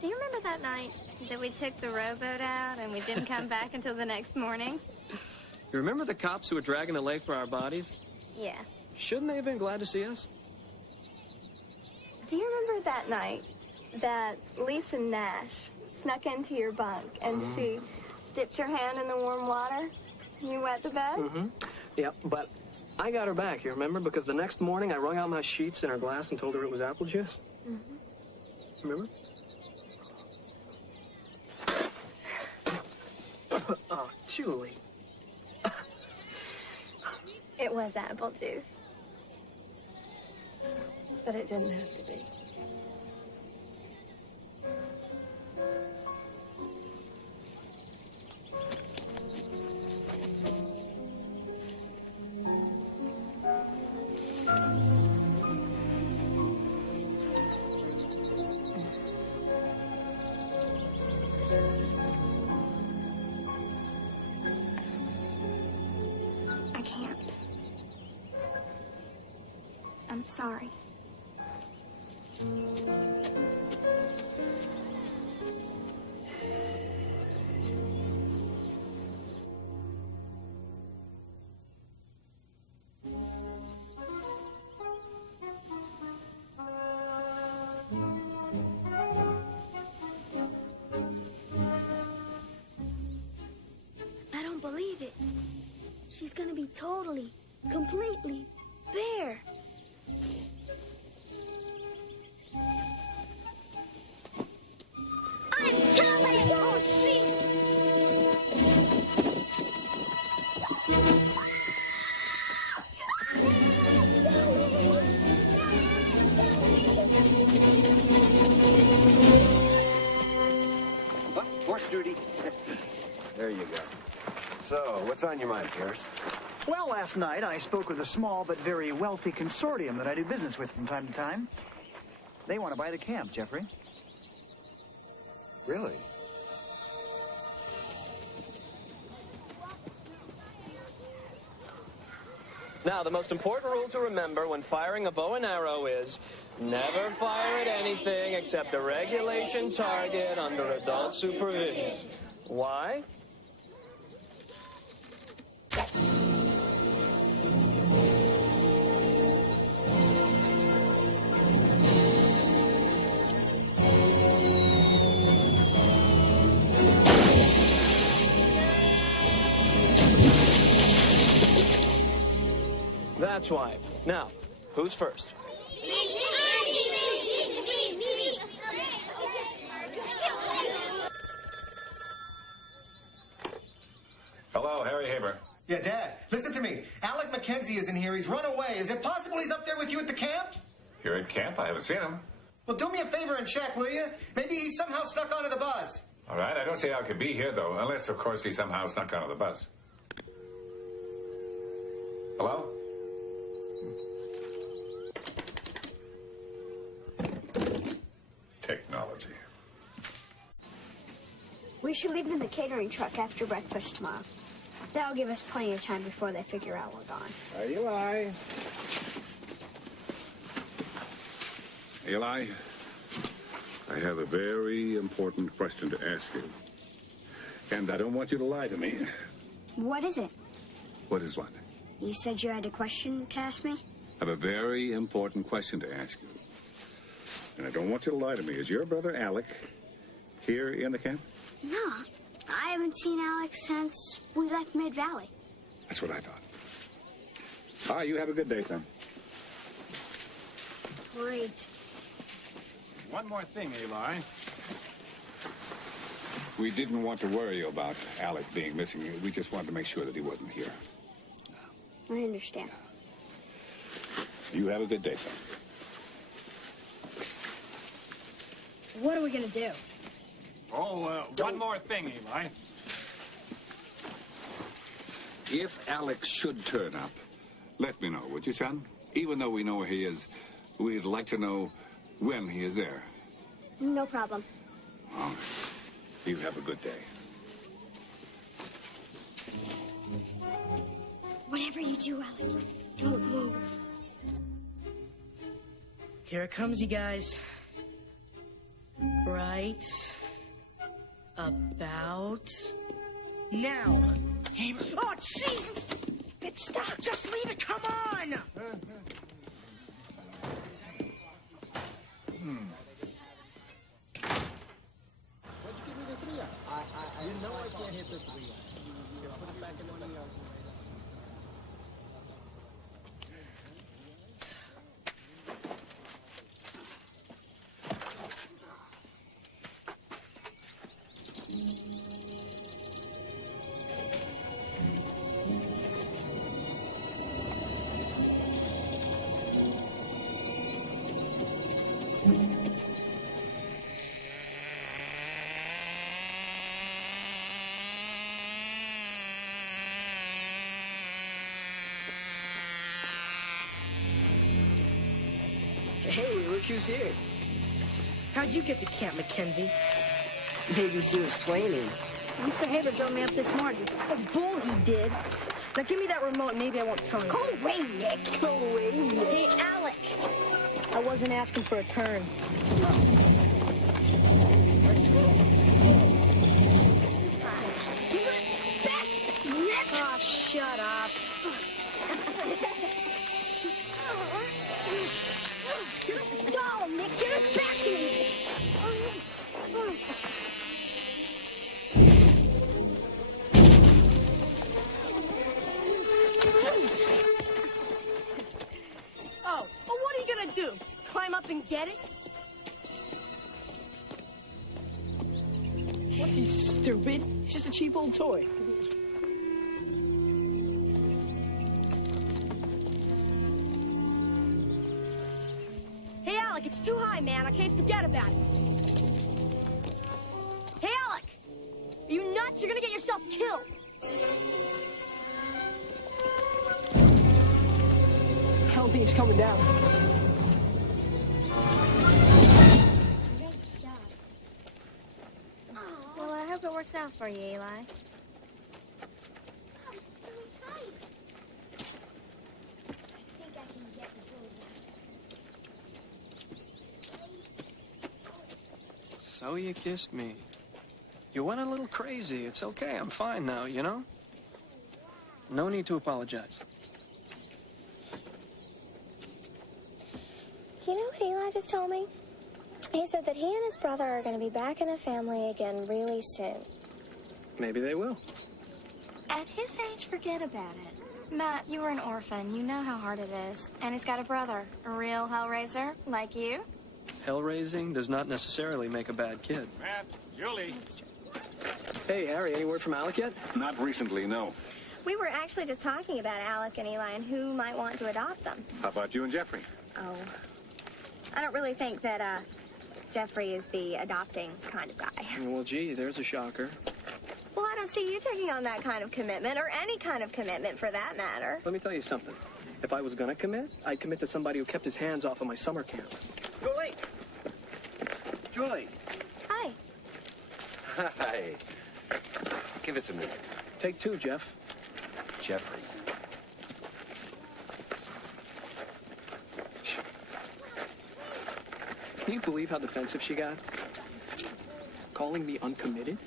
Do you remember that night that we took the rowboat out and we didn't come back until the next morning? You remember the cops who were dragging the lake for our bodies? Yeah. Shouldn't they have been glad to see us? Do you remember that night that Lisa Nash snuck into your bunk and she dipped her hand in the warm water? You wet the bed? Mm-hmm. Yep, but I got her back, you remember? Because the next morning I wrung out my sheets in her glass and told her it was apple juice. Mm-hmm. Remember? Oh, Julie. It was apple juice. But it didn't have to be. I can't. I'm sorry. I don't believe it. She's gonna be totally, completely bare. I'm telling you! Oh, What? Horse duty. There you go. So, what's on your mind, Paris? Well, last night I spoke with a small but very wealthy consortium that I do business with from time to time. They want to buy the camp, Jeffrey. Really? Now, the most important rule to remember when firing a bow and arrow is never fire at anything except a regulation target under adult supervision. Why? That's why. Now, who's first? Yeah, Dad, listen to me. Alec McKenzie isn't here. He's run away. Is it possible he's up there with you at the camp? Here at camp? I haven't seen him. Well, do me a favor and check, will you? Maybe he somehow snuck onto the bus. All right, I don't see how it could be here, though, unless, of course, he somehow snuck onto the bus. Hello? Technology. We should leave him in the catering truck after breakfast tomorrow. That'll give us plenty of time before they figure out we're gone. Eli. Eli, I have a very important question to ask you. And I don't want you to lie to me. What is it? What is what? You said you had a question to ask me? I have a very important question to ask you. And I don't want you to lie to me. Is your brother Alec here in the camp? No. I haven't seen Alex since we left Mid-Valley. That's what I thought. All right, you have a good day, son. Great. One more thing, Eli. We didn't want to worry you about Alec being missing. We just wanted to make sure that he wasn't here. I understand. You have a good day, son. What are we gonna do? Oh, one more thing, Eli. If Alex should turn up, let me know, would you, son? Even though we know where he is, we'd like to know when he is there. No problem. All right. You have a good day. Whatever you do, Alec, don't move. Here it comes, you guys. Right about now. Oh, Jesus! Stop! Just leave it! Come on! Why'd you give me the 3 out? You know I can't hit the 3 out. Put it back in the money. Hey, look who's here. How'd you get to Camp Mackenzie? Maybe he was planning. Mr. Haber drove me up this morning. A bull he did. Now give me that remote, maybe I won't tell you. Go away, Nick. Go away, Nick. Hey, Alec. I wasn't asking for a turn. Give it back, Nick. Oh, shut up. You're stalling, Nick. Give it back to me. Oh, well, what are you gonna do? Climb up and get it? What's he, stupid? It's just a cheap old toy. Hey, Alec, it's too high, man. I can't forget about it. Hey, Alec! Are you nuts? You're gonna get yourself killed. I don't think he's coming down. Well, I hope it works out for you, Eli. So you kissed me. You went a little crazy. It's okay. I'm fine now, you know? No need to apologize. You know what Eli just told me? He said that he and his brother are going to be back in a family again really soon. Maybe they will. At his age, forget about it. Matt, you were an orphan. You know how hard it is. And he's got a brother, a real hellraiser, like you. Hell-raising does not necessarily make a bad kid. Matt, Julie. Hey, Harry, any word from Alec yet? Not recently, no. We were actually just talking about Alec and Eli and who might want to adopt them. How about you and Jeffrey? Oh. I don't really think that, Jeffrey is the adopting kind of guy. Well, gee, there's a shocker. Well, I don't see you taking on that kind of commitment, or any kind of commitment for that matter. Let me tell you something. If I was gonna commit, I'd commit to somebody who kept his hands off of my summer camp. Julie! Julie! Hi. Hi. Give us a minute. Take two, Jeff. Jeffrey. Can you believe how defensive she got? Calling me uncommitted?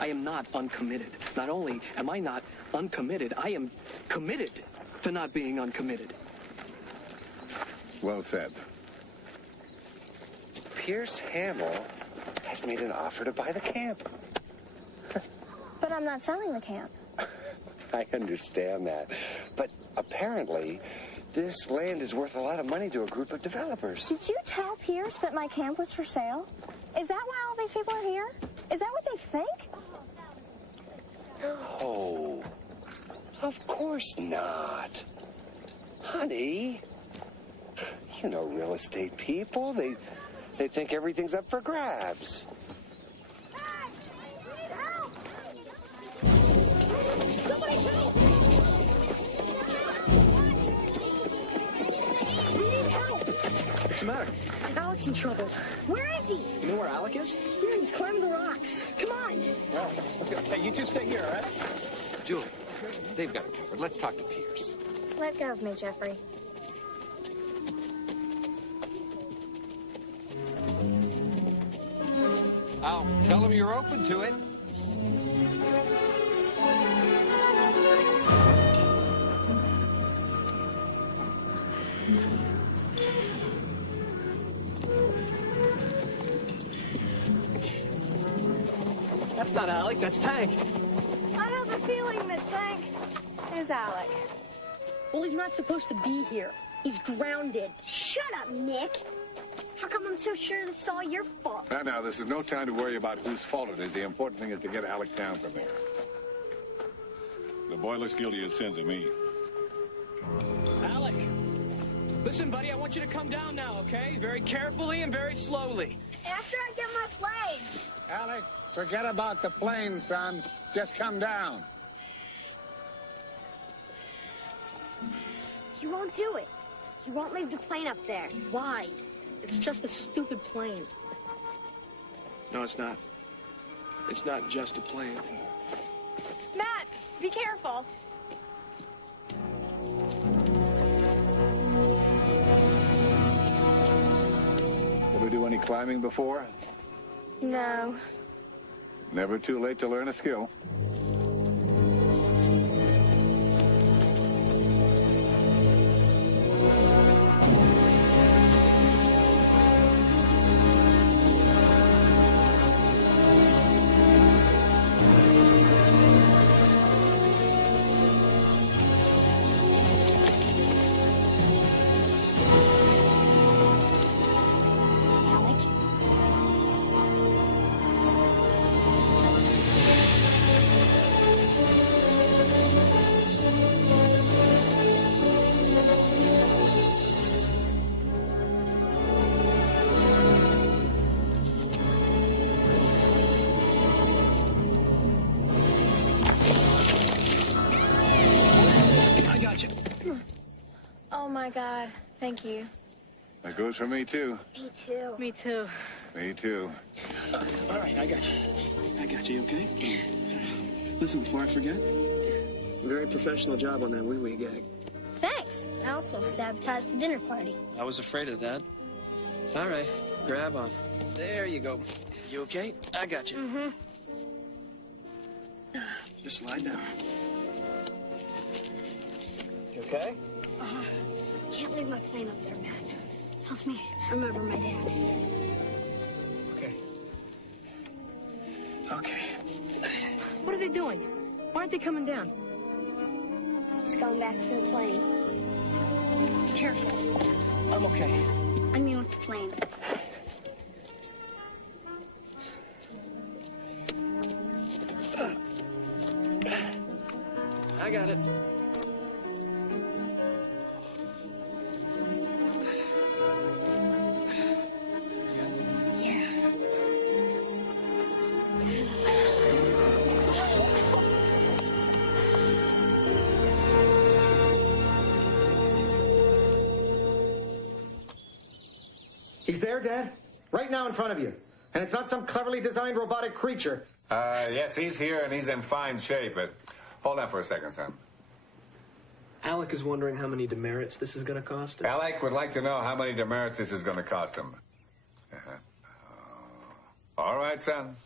I am not uncommitted. Not only am I not uncommitted, I am committed to not being uncommitted. Well said. Pierce Hamill has made an offer to buy the camp. But I'm not selling the camp. I understand that. But apparently, this land is worth a lot of money to a group of developers. Did you tell Pierce that my camp was for sale? Is that why all these people are here? Is that what they think? Oh, of course not. Honey, you know real estate people. They think everything's up for grabs. Somebody help! We need help! What's the matter? Alec's in trouble. Where is he? You know where Alec is? Yeah, he's climbing the rocks. Come on! Oh, hey, you two stay here, all right? Julie, they've got it covered. Let's talk to Pierce. Let go of me, Jeffrey. I'll tell him you're open to it. That's not Alec, that's Tank. I have a feeling that Tank is Alec. Well, he's not supposed to be here. He's grounded. Shut up, Nick. How come I'm so sure this is all your fault? Now, this is no time to worry about whose fault it is. The important thing is to get Alec down from there. The boy looks guilty as sin to me. Alec, listen, buddy, I want you to come down now, okay? Very carefully and very slowly. After I get my plane. Alec, forget about the plane, son. Just come down. You won't do it. You won't leave the plane up there. Why? It's just a stupid plane. No, it's not. It's not just a plane. Matt, be careful. Ever do any climbing before? No. Never too late to learn a skill. Oh, my God. Thank you. That goes for me, too. Me too. Me too. Me, too. All right, I got you. I got you, okay? Listen, before I forget, very professional job on that wee-wee gag. Thanks. I also sabotaged the dinner party. I was afraid of that. All right, grab on. There you go. You okay? I got you. Mm-hmm. Just slide down. You okay? Can't leave my plane up there, Matt. Helps me remember my dad. Okay. Okay. What are they doing? Why aren't they coming down? He's going back for the plane. Be careful. I'm okay. I mean with the plane. I got it. He's there, Dad? Right now in front of you. And it's not some cleverly designed robotic creature. Yes, he's here and he's in fine shape, but hold on for a second, son. Alec is wondering how many demerits this is going to cost him. Alec would like to know how many demerits this is going to cost him. All right, son.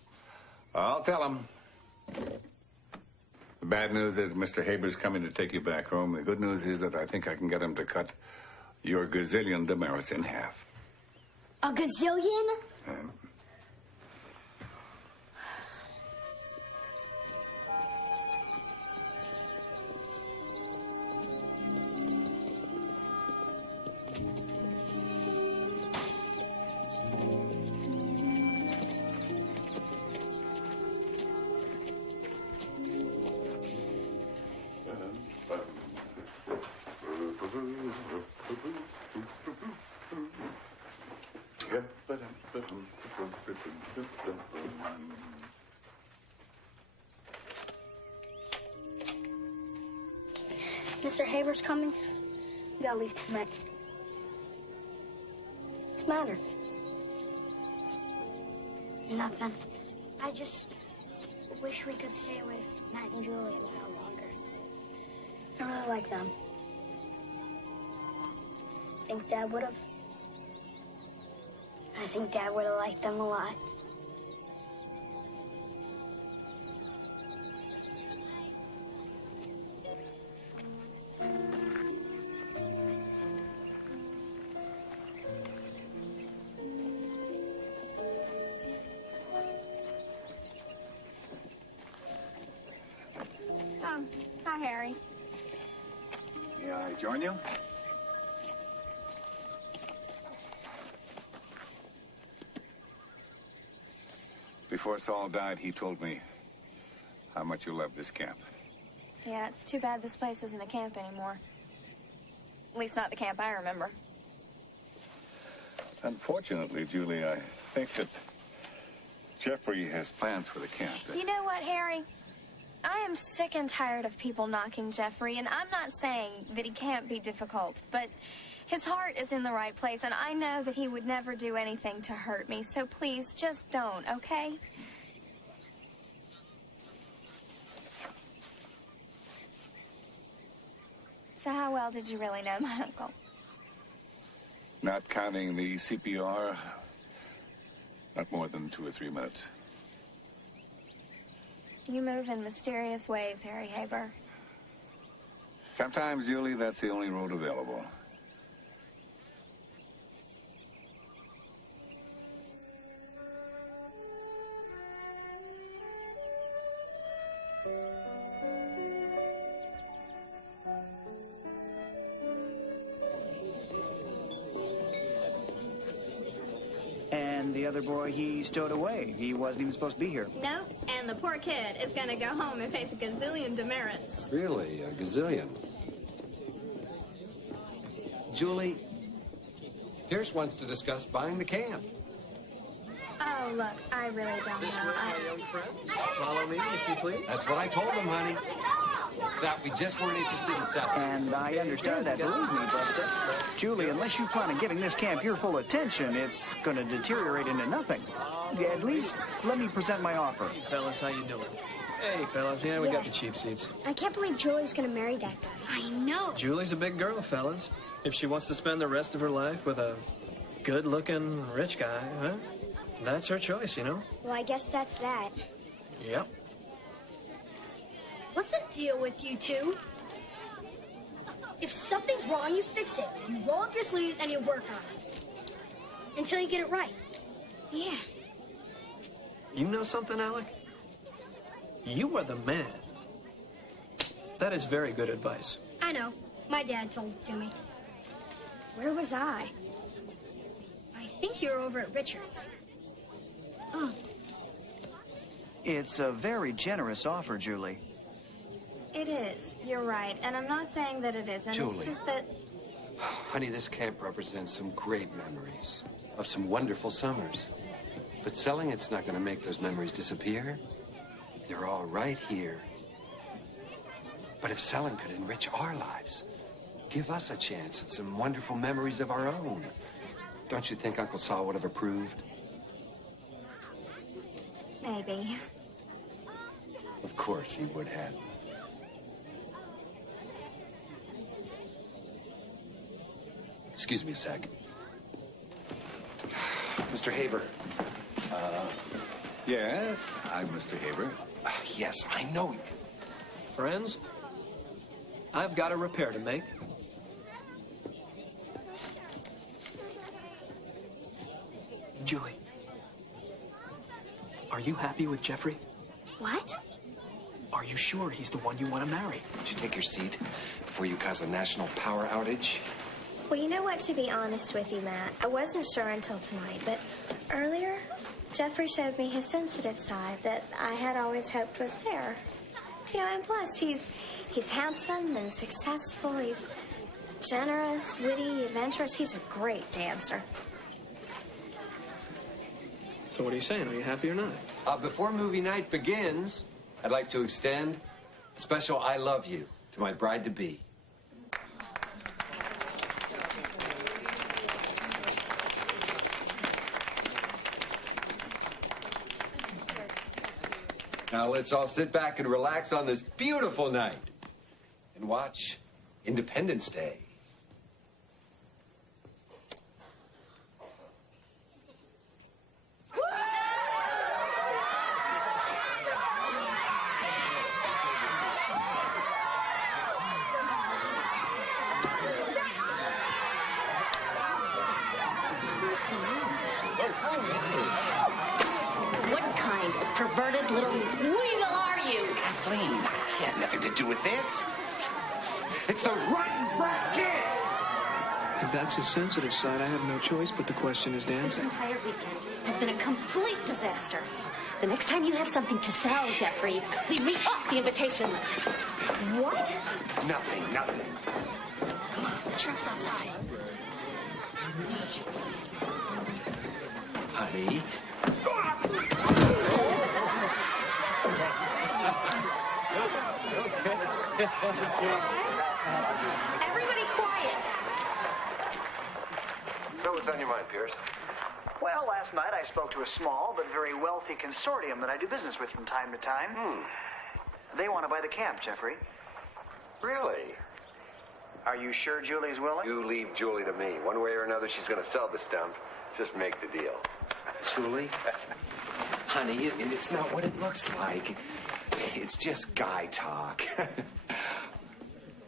I'll tell him. The bad news is Mr. Haber's coming to take you back home. The good news is that I think I can get him to cut your gazillion demerits in half. A gazillion? Mr. Haber's coming. We gotta leave tonight. What's the matter? Nothing. I just wish we could stay with Matt and Julie a while longer. I really like them. Think Dad would have? I think Dad would have liked them a lot. Hi, Harry. May I join you? Before Saul died, he told me how much you love this camp. Yeah, it's too bad this place isn't a camp anymore. At least not the camp I remember. Unfortunately, Julie, I think that Jeffrey has plans for the camp. You know what, Harry? I am sick and tired of people knocking Jeffrey, and I'm not saying that he can't be difficult, but his heart is in the right place, and I know that he would never do anything to hurt me, so please, just don't, okay? So how well did you really know my uncle? Not counting the CPR, not more than 2 or 3 minutes. You move in mysterious ways, Harry Haber. Sometimes, Julie, that's the only road available. And the other boy, he stowed away. He wasn't even supposed to be here. No, and the poor kid is going to go home and face a gazillion demerits. Really? A gazillion? Julie, Pierce wants to discuss buying the camp. Oh, look, I really don't know. My young friends, follow me, if you please. That's what I told them, honey. That we just weren't interested in selling. And I understand that, believe me, but, Julie, unless you plan on giving this camp your full attention, it's going to deteriorate into nothing. At least, let me present my offer. Hey, fellas, how you doing? Hey, fellas, yeah, we got the cheap seats. I can't believe Julie's gonna marry that guy. I know. Julie's a big girl, fellas. If she wants to spend the rest of her life with a good-looking, rich guy, huh? That's her choice, you know? Well, I guess that's that. Yep. What's the deal with you two? If something's wrong, you fix it. You roll up your sleeves and you work on it. Until you get it right. Yeah. You know something, Alec? You are the man. That is very good advice. I know. My dad told it to me. Where was I? I think you were over at Richard's. Oh. It's a very generous offer, Julie. It is. You're right. And I'm not saying that it isn't. Julie. It's just that... Honey, this camp represents some great memories of some wonderful summers. But selling it's not going to make those memories disappear. They're all right here. But if selling could enrich our lives, give us a chance at some wonderful memories of our own, don't you think Uncle Saul would have approved? Maybe. Of course he would have. Excuse me a sec. Mr. Haber. Yes, I'm Mr. Haber. Yes, I know. Friends, I've got a repair to make. Julie, are you happy with Jeffrey? What? Are you sure he's the one you want to marry? Would you take your seat before you cause a national power outage? Well, you know what, to be honest with you, Matt, I wasn't sure until tonight, but earlier, Jeffrey showed me his sensitive side that I had always hoped was there. You know, and plus, he's handsome and successful. He's generous, witty, adventurous. He's a great dancer. So what are you saying? Are you happy or not? Before movie night begins, I'd like to extend a special I love you to my bride-to-be. Now let's all sit back and relax on this beautiful night and watch Independence Day. What kind of perverted little weasel are you? Kathleen, I had nothing to do with this. It's those rotten brat kids! If that's his sensitive side, I have no choice but the question is This dancing. entire weekend has been a complete disaster. The next time you have something to sell, Jeffrey, leave me off the invitation list. What? Nothing. Come on, the truck's outside. Honey. Everybody quiet. So what's on your mind, Pierce? Well, last night I spoke to a small but very wealthy consortium that I do business with from time to time. They want to buy the camp, Jeffrey. Really? Are you sure Julie's willing? You leave Julie to me. One way or another, she's going to sell the stump. Just make the deal. Julie? Honey, it's not what it looks like. It's just guy talk.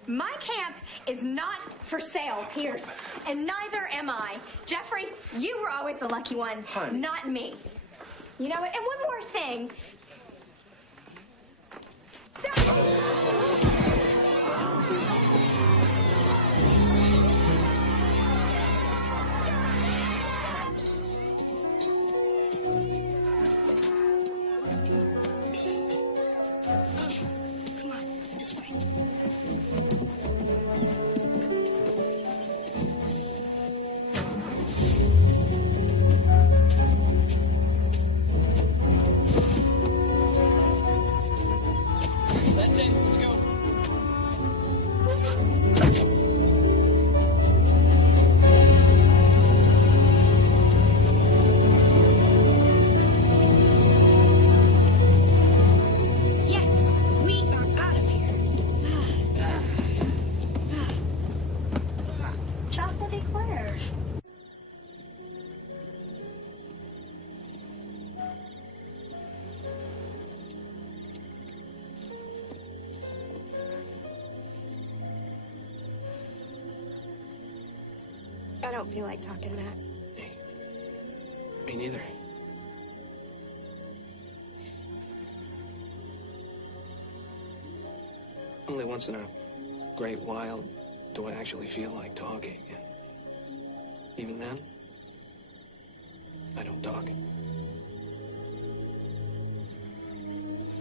My camp is not for sale, Pierce. And neither am I. Jeffrey, you were always the lucky one, Honey. not me. You know what? And one more thing. Come on, this way. That's it. Let's go. Yes, we are out of here. Chocolate eclairs. I don't feel like talking, Matt. Me neither. Only once in a great while do I actually feel like talking. And even then, I don't talk.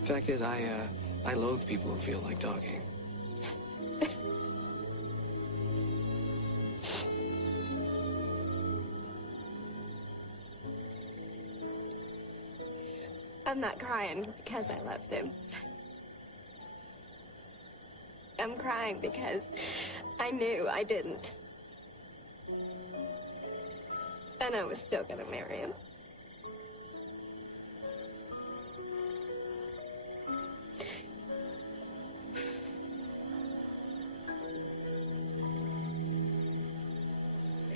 Fact is, I I loathe people who feel like talking. I'm not crying because I loved him. I'm crying because I knew I didn't. And I was still gonna marry him.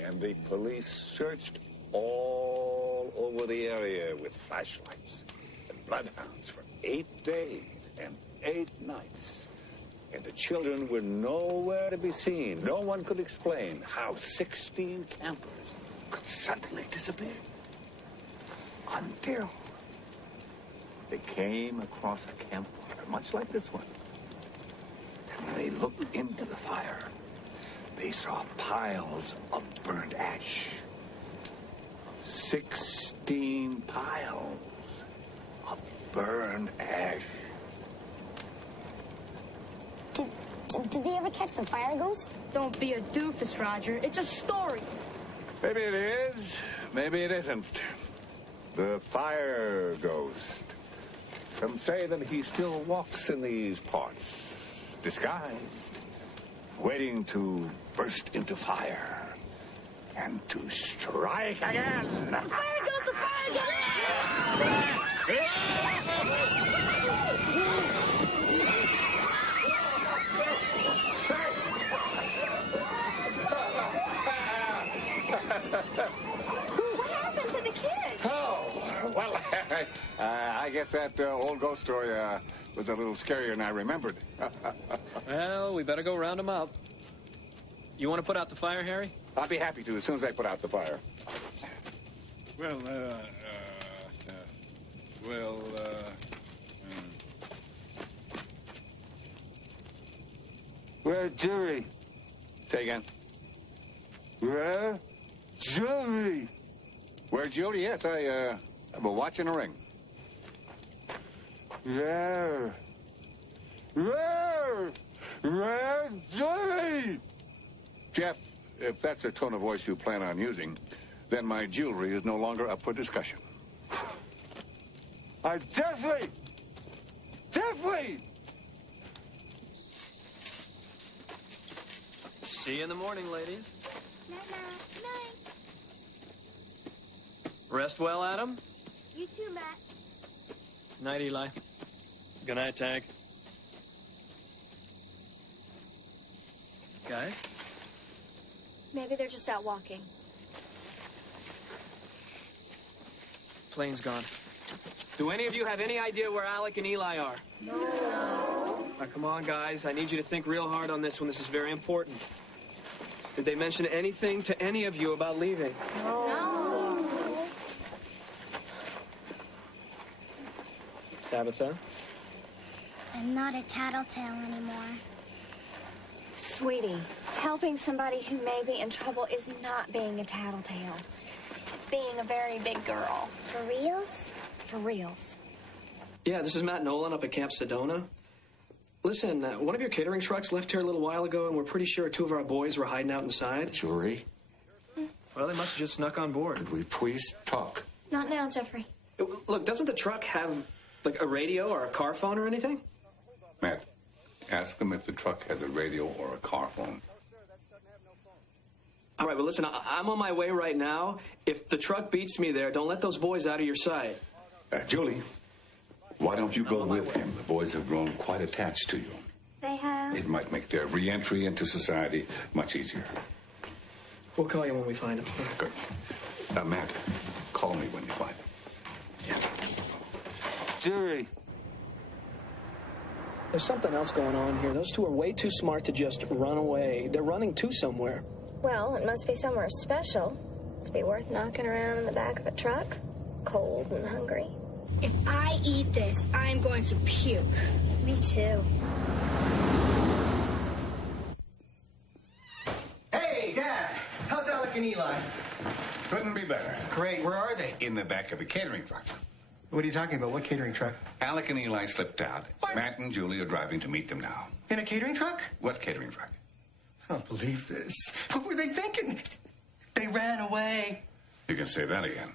And the police searched all over the area with flashlights and bloodhounds for 8 days and 8 nights. And the children were nowhere to be seen. No one could explain how 16 campers could suddenly disappear. Until they came across a campfire, much like this one. And when they looked into the fire, they saw piles of burnt ash. 16 piles of burned ash. Did they ever catch the fire ghost? Don't be a doofus, Roger. It's a story. Maybe it is, maybe it isn't. The fire ghost. Some say that he still walks in these parts, disguised, waiting to burst into fire and to strike again. The fire ghost! The fire ghost! What happened to the kids? Oh, well, I guess that old ghost story was a little scarier than I remembered. Well, we better go round them up. You want to put out the fire, Harry? I'll be happy to as soon as I put out the fire. Well, Where's Jerry? Say again. Where? Jerry. Where's Judy? Yes, I'm watching a ring. Where's Jerry? Jeff, if that's the tone of voice you plan on using, then my jewelry is no longer up for discussion. Jeffrey! See you in the morning, ladies. Night. Rest well, Adam. You too, Matt. Night, Eli. Good night, Tag. Guys? Maybe they're just out walking. Plane's gone. Do any of you have any idea where Alec and Eli are? No. Now, come on, guys. I need you to think real hard on this one. This is very important. Did they mention anything to any of you about leaving? No. Tabitha? I'm not a tattletale anymore. Sweetie, helping somebody who may be in trouble is not being a tattletale. It's being a very big girl. For reals? For reals. Yeah, this is Matt Nolan up at Camp Sedona. Listen, one of your catering trucks left here a little while ago, and we're pretty sure 2 of our boys were hiding out inside. Jury? Well, they must have just snuck on board. Could we please talk? Not now, Jeffrey. Look, doesn't the truck have, like, a radio or a car phone or anything? Matt, ask them if the truck has a radio or a car phone. All right, but listen, I'm on my way right now. If the truck beats me there, don't let those boys out of your sight. Julie, why don't you go with him? The boys have grown quite attached to you. They have? It might make their re-entry into society much easier. We'll call you when we find him. Good. Matt, call me when you find him. Yeah. Jerry. There's something else going on here. Those 2 are way too smart to just run away. They're running to somewhere. Well, it must be somewhere special to be worth knocking around in the back of a truck, cold and hungry. If I eat this, I'm going to puke. Me too. Hey, Dad! How's Alec and Eli? Couldn't be better. Great. Where are they? In the back of the catering truck. What are you talking about? What catering truck? Alec and Eli slipped out. What? Matt and Julie are driving to meet them now. In a catering truck? What catering truck? I don't believe this. What were they thinking? They ran away. You can say that again.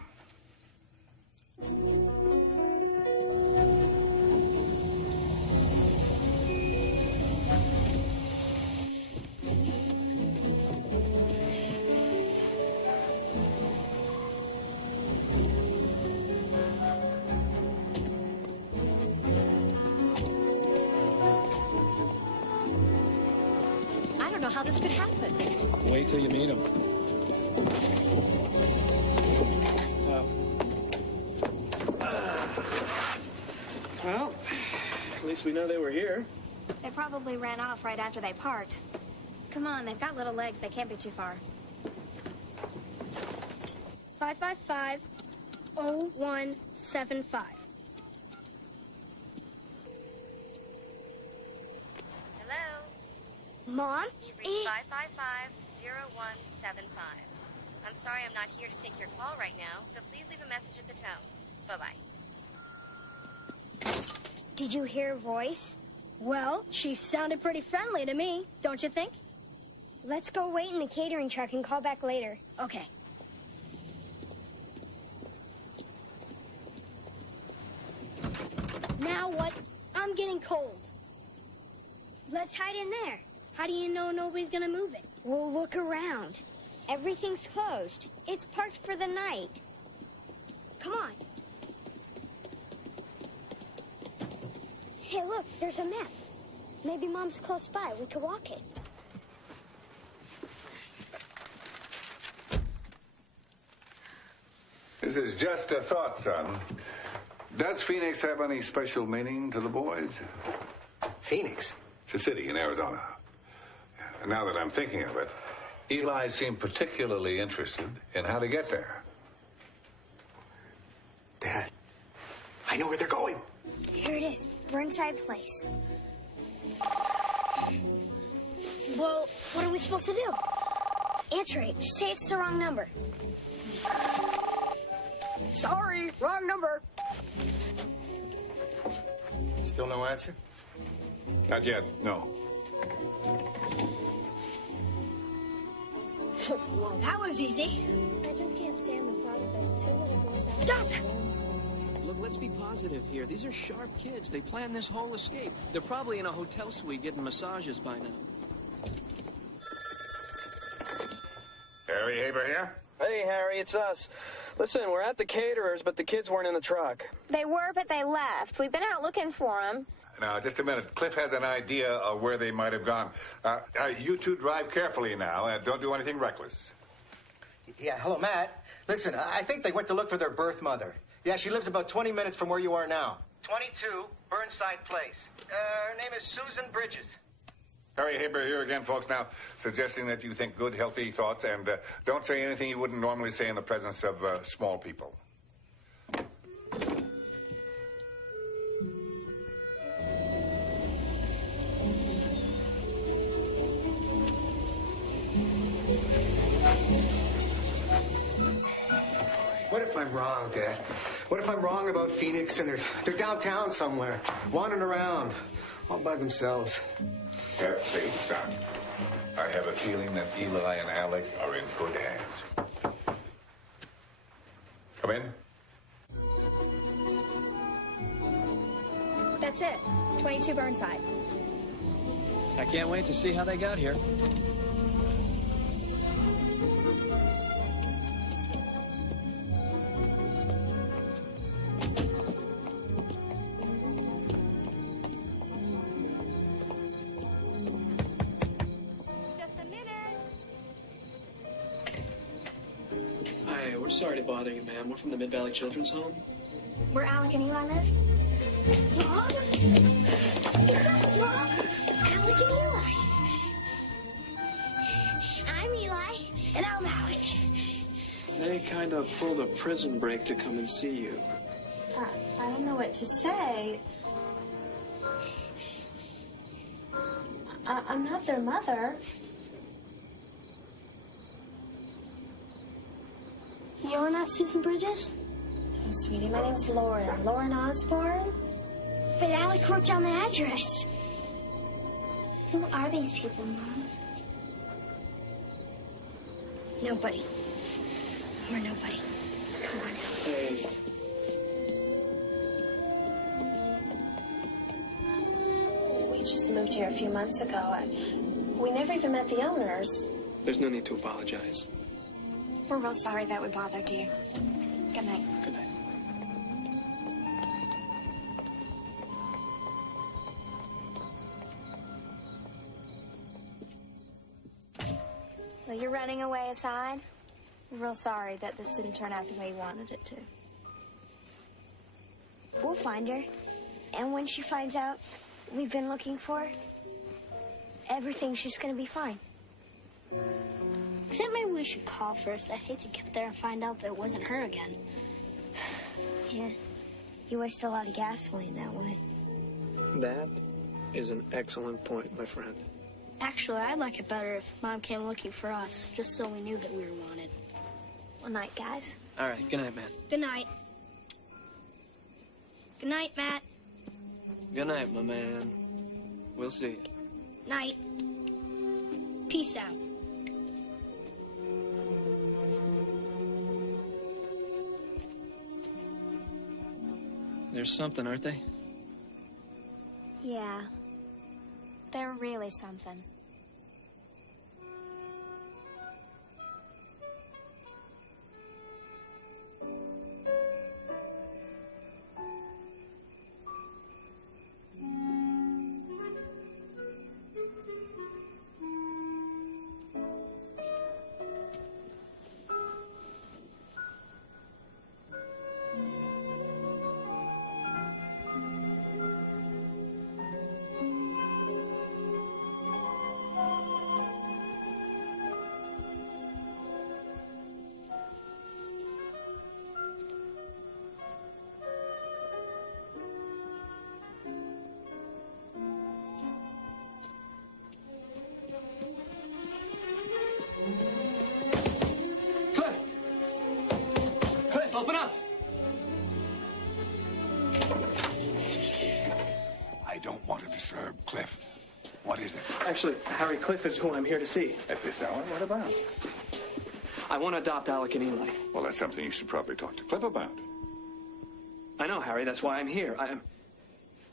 I don't know how this could happen. Wait till you meet him. Well, at least we know they were here. They probably ran off right after they parked. Come on, they've got little legs. They can't be too far. 555-0175. Hello? Mom? You've reached 555-0175. I'm sorry I'm not here to take your call right now, so please leave a message at the tone. Bye-bye. Did you hear her voice? Well, she sounded pretty friendly to me, don't you think? Let's go wait in the catering truck and call back later. Okay. Now what? I'm getting cold. Let's hide in there. How do you know nobody's gonna move it? We'll look around. Everything's closed. It's parked for the night. Come on. Hey, look, there's a map. Maybe Mom's close by. We could walk it. This is just a thought, son. Does Phoenix have any special meaning to the boys? Phoenix? It's a city in Arizona. And now that I'm thinking of it, Eli seemed particularly interested in how to get there. Dad, I know where they're going. Here it is, Burnside Place. Well, what are we supposed to do? Answer it. Say it's the wrong number. Sorry, wrong number. Still no answer? Not yet, no. Well, that was easy. I just can't stand the thought of those two little boys out Duck! Look, let's be positive here. These are sharp kids. They planned this whole escape. They're probably in a hotel suite getting massages by now. Harry Haber here? Hey, Harry, it's us. Listen, we're at the caterers, but the kids weren't in the truck. They were, but they left. We've been out looking for them. Now, just a minute. Cliff has an idea of where they might have gone. You two drive carefully now, and don't do anything reckless. Yeah, hello, Matt. Listen, I think they went to look for their birth mother. Yeah, she lives about 20 minutes from where you are now. 22 Burnside Place. Her name is Susan Bridges. Harry Haber here again, folks, now suggesting that you think good, healthy thoughts and don't say anything you wouldn't normally say in the presence of small people. What if I'm wrong, Dad? What if I'm wrong about Phoenix and they're downtown somewhere, wandering around, all by themselves? Have faith, son. I have a feeling that Eli and Alec are in good hands. Come in. That's it. 22 Burnside. I can't wait to see how they got here. Hi, we're sorry to bother you, ma'am. We're from the Mid-Valley Children's Home. Where Alec and Eli live? Mom? It's us, Mom. Alec and Eli. I'm Eli. And I'm Alec. They kind of pulled a prison break to come and see you. I don't know what to say. I'm not their mother. You're not Susan Bridges? Hey, sweetie, my name's Lauren. Lauren Osborne. But Alec wrote down the address. Who are these people, Mom? Nobody. We're nobody. Come on, Alec. Hey. We just moved here a few months ago. We never even met the owners. There's no need to apologize. We're real sorry that we bothered you. Good night. Good night. Well, you're running away aside. We're real sorry that this didn't turn out the way you wanted it to. We'll find her. And when she finds out we've been looking for her, everything's just gonna be fine. Except maybe we should call first. I'd hate to get there and find out that it wasn't her again. Yeah, you waste a lot of gasoline that way. That is an excellent point, my friend. Actually, I'd like it better if Mom came looking for us, just so we knew that we were wanted. Well, night, guys. All right, good night, Matt. Good night. Good night, Matt. Good night, my man. We'll see you. Night. Peace out. There's something, aren't they? Yeah. They're really something. Open up! I don't want to disturb Cliff. What is it? Actually, Harry, Cliff is who I'm here to see. At this hour? What about? I want to adopt Alec and Eli. Well, that's something you should probably talk to Cliff about. I know, Harry. That's why I'm here.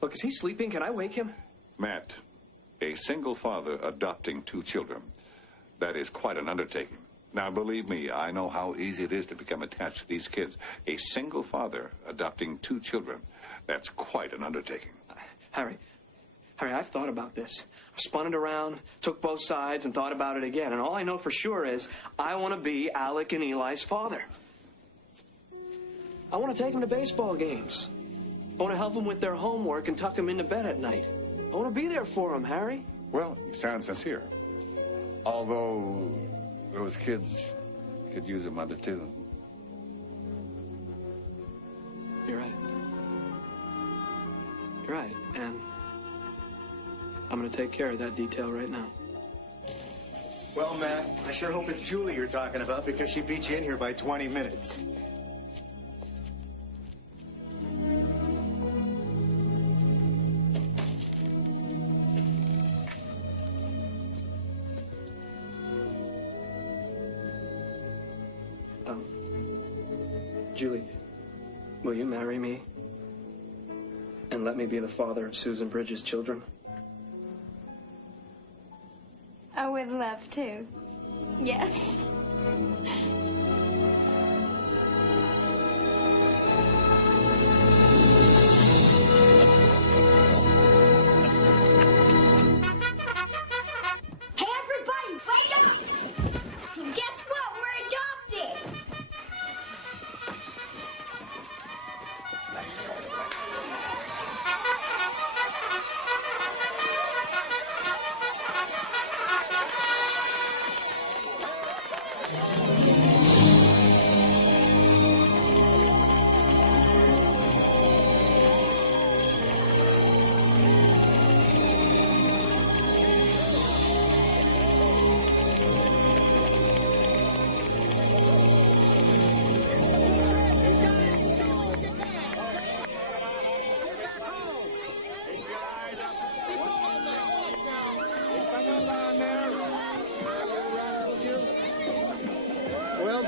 Look, is he sleeping? Can I wake him? Matt, a single father adopting 2 children. That is quite an undertaking. Now, believe me, I know how easy it is to become attached to these kids. A single father adopting 2 children. That's quite an undertaking. Harry, I've thought about this. I've spun it around, took both sides, and thought about it again. And all I know for sure is I want to be Alec and Eli's father. I want to take them to baseball games. I want to help them with their homework and tuck them into bed at night. I want to be there for them, Harry. Well, you sound sincere. Although those kids could use a mother, too. You're right. You're right, and I'm going to take care of that detail right now. Well, Matt, I sure hope it's Julie you're talking about because she beat you in here by 20 minutes. Julie, will you marry me and let me be the father of Susan Bridges' children? I would love to. Yes. Hey, everybody, wake up! Guess what? We're adopted!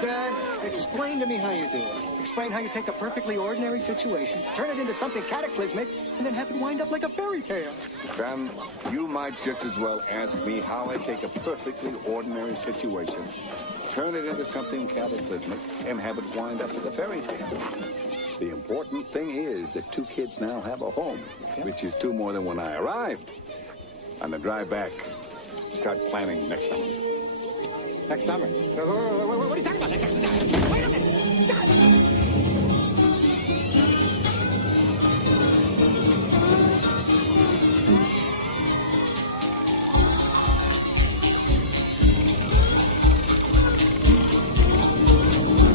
Dad, explain to me how you do it. Explain how you take a perfectly ordinary situation, turn it into something cataclysmic, and then have it wind up like a fairy tale. Son, you might just as well ask me how I take a perfectly ordinary situation, turn it into something cataclysmic, and have it wind up as a fairy tale. The important thing is that two kids now have a home, which is two more than when I arrived. On the drive back, start planning next summer. Next summer? What are you talking about? Next summer? Wait a minute! God.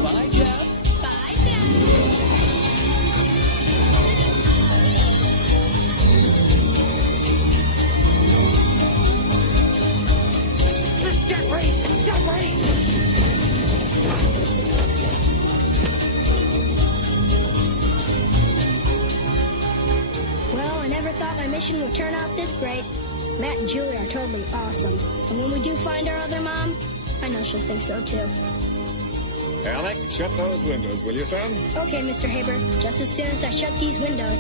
Bye, Jeff. Bye, Jeff. Jeffrey! Jeffrey! Well, I never thought my mission would turn out this great. Matt and Julie are totally awesome. And when we do find our other mom, I know she'll think so too. Alec, shut those windows, will you, son? Okay, Mr. Haber. Just as soon as I shut these windows,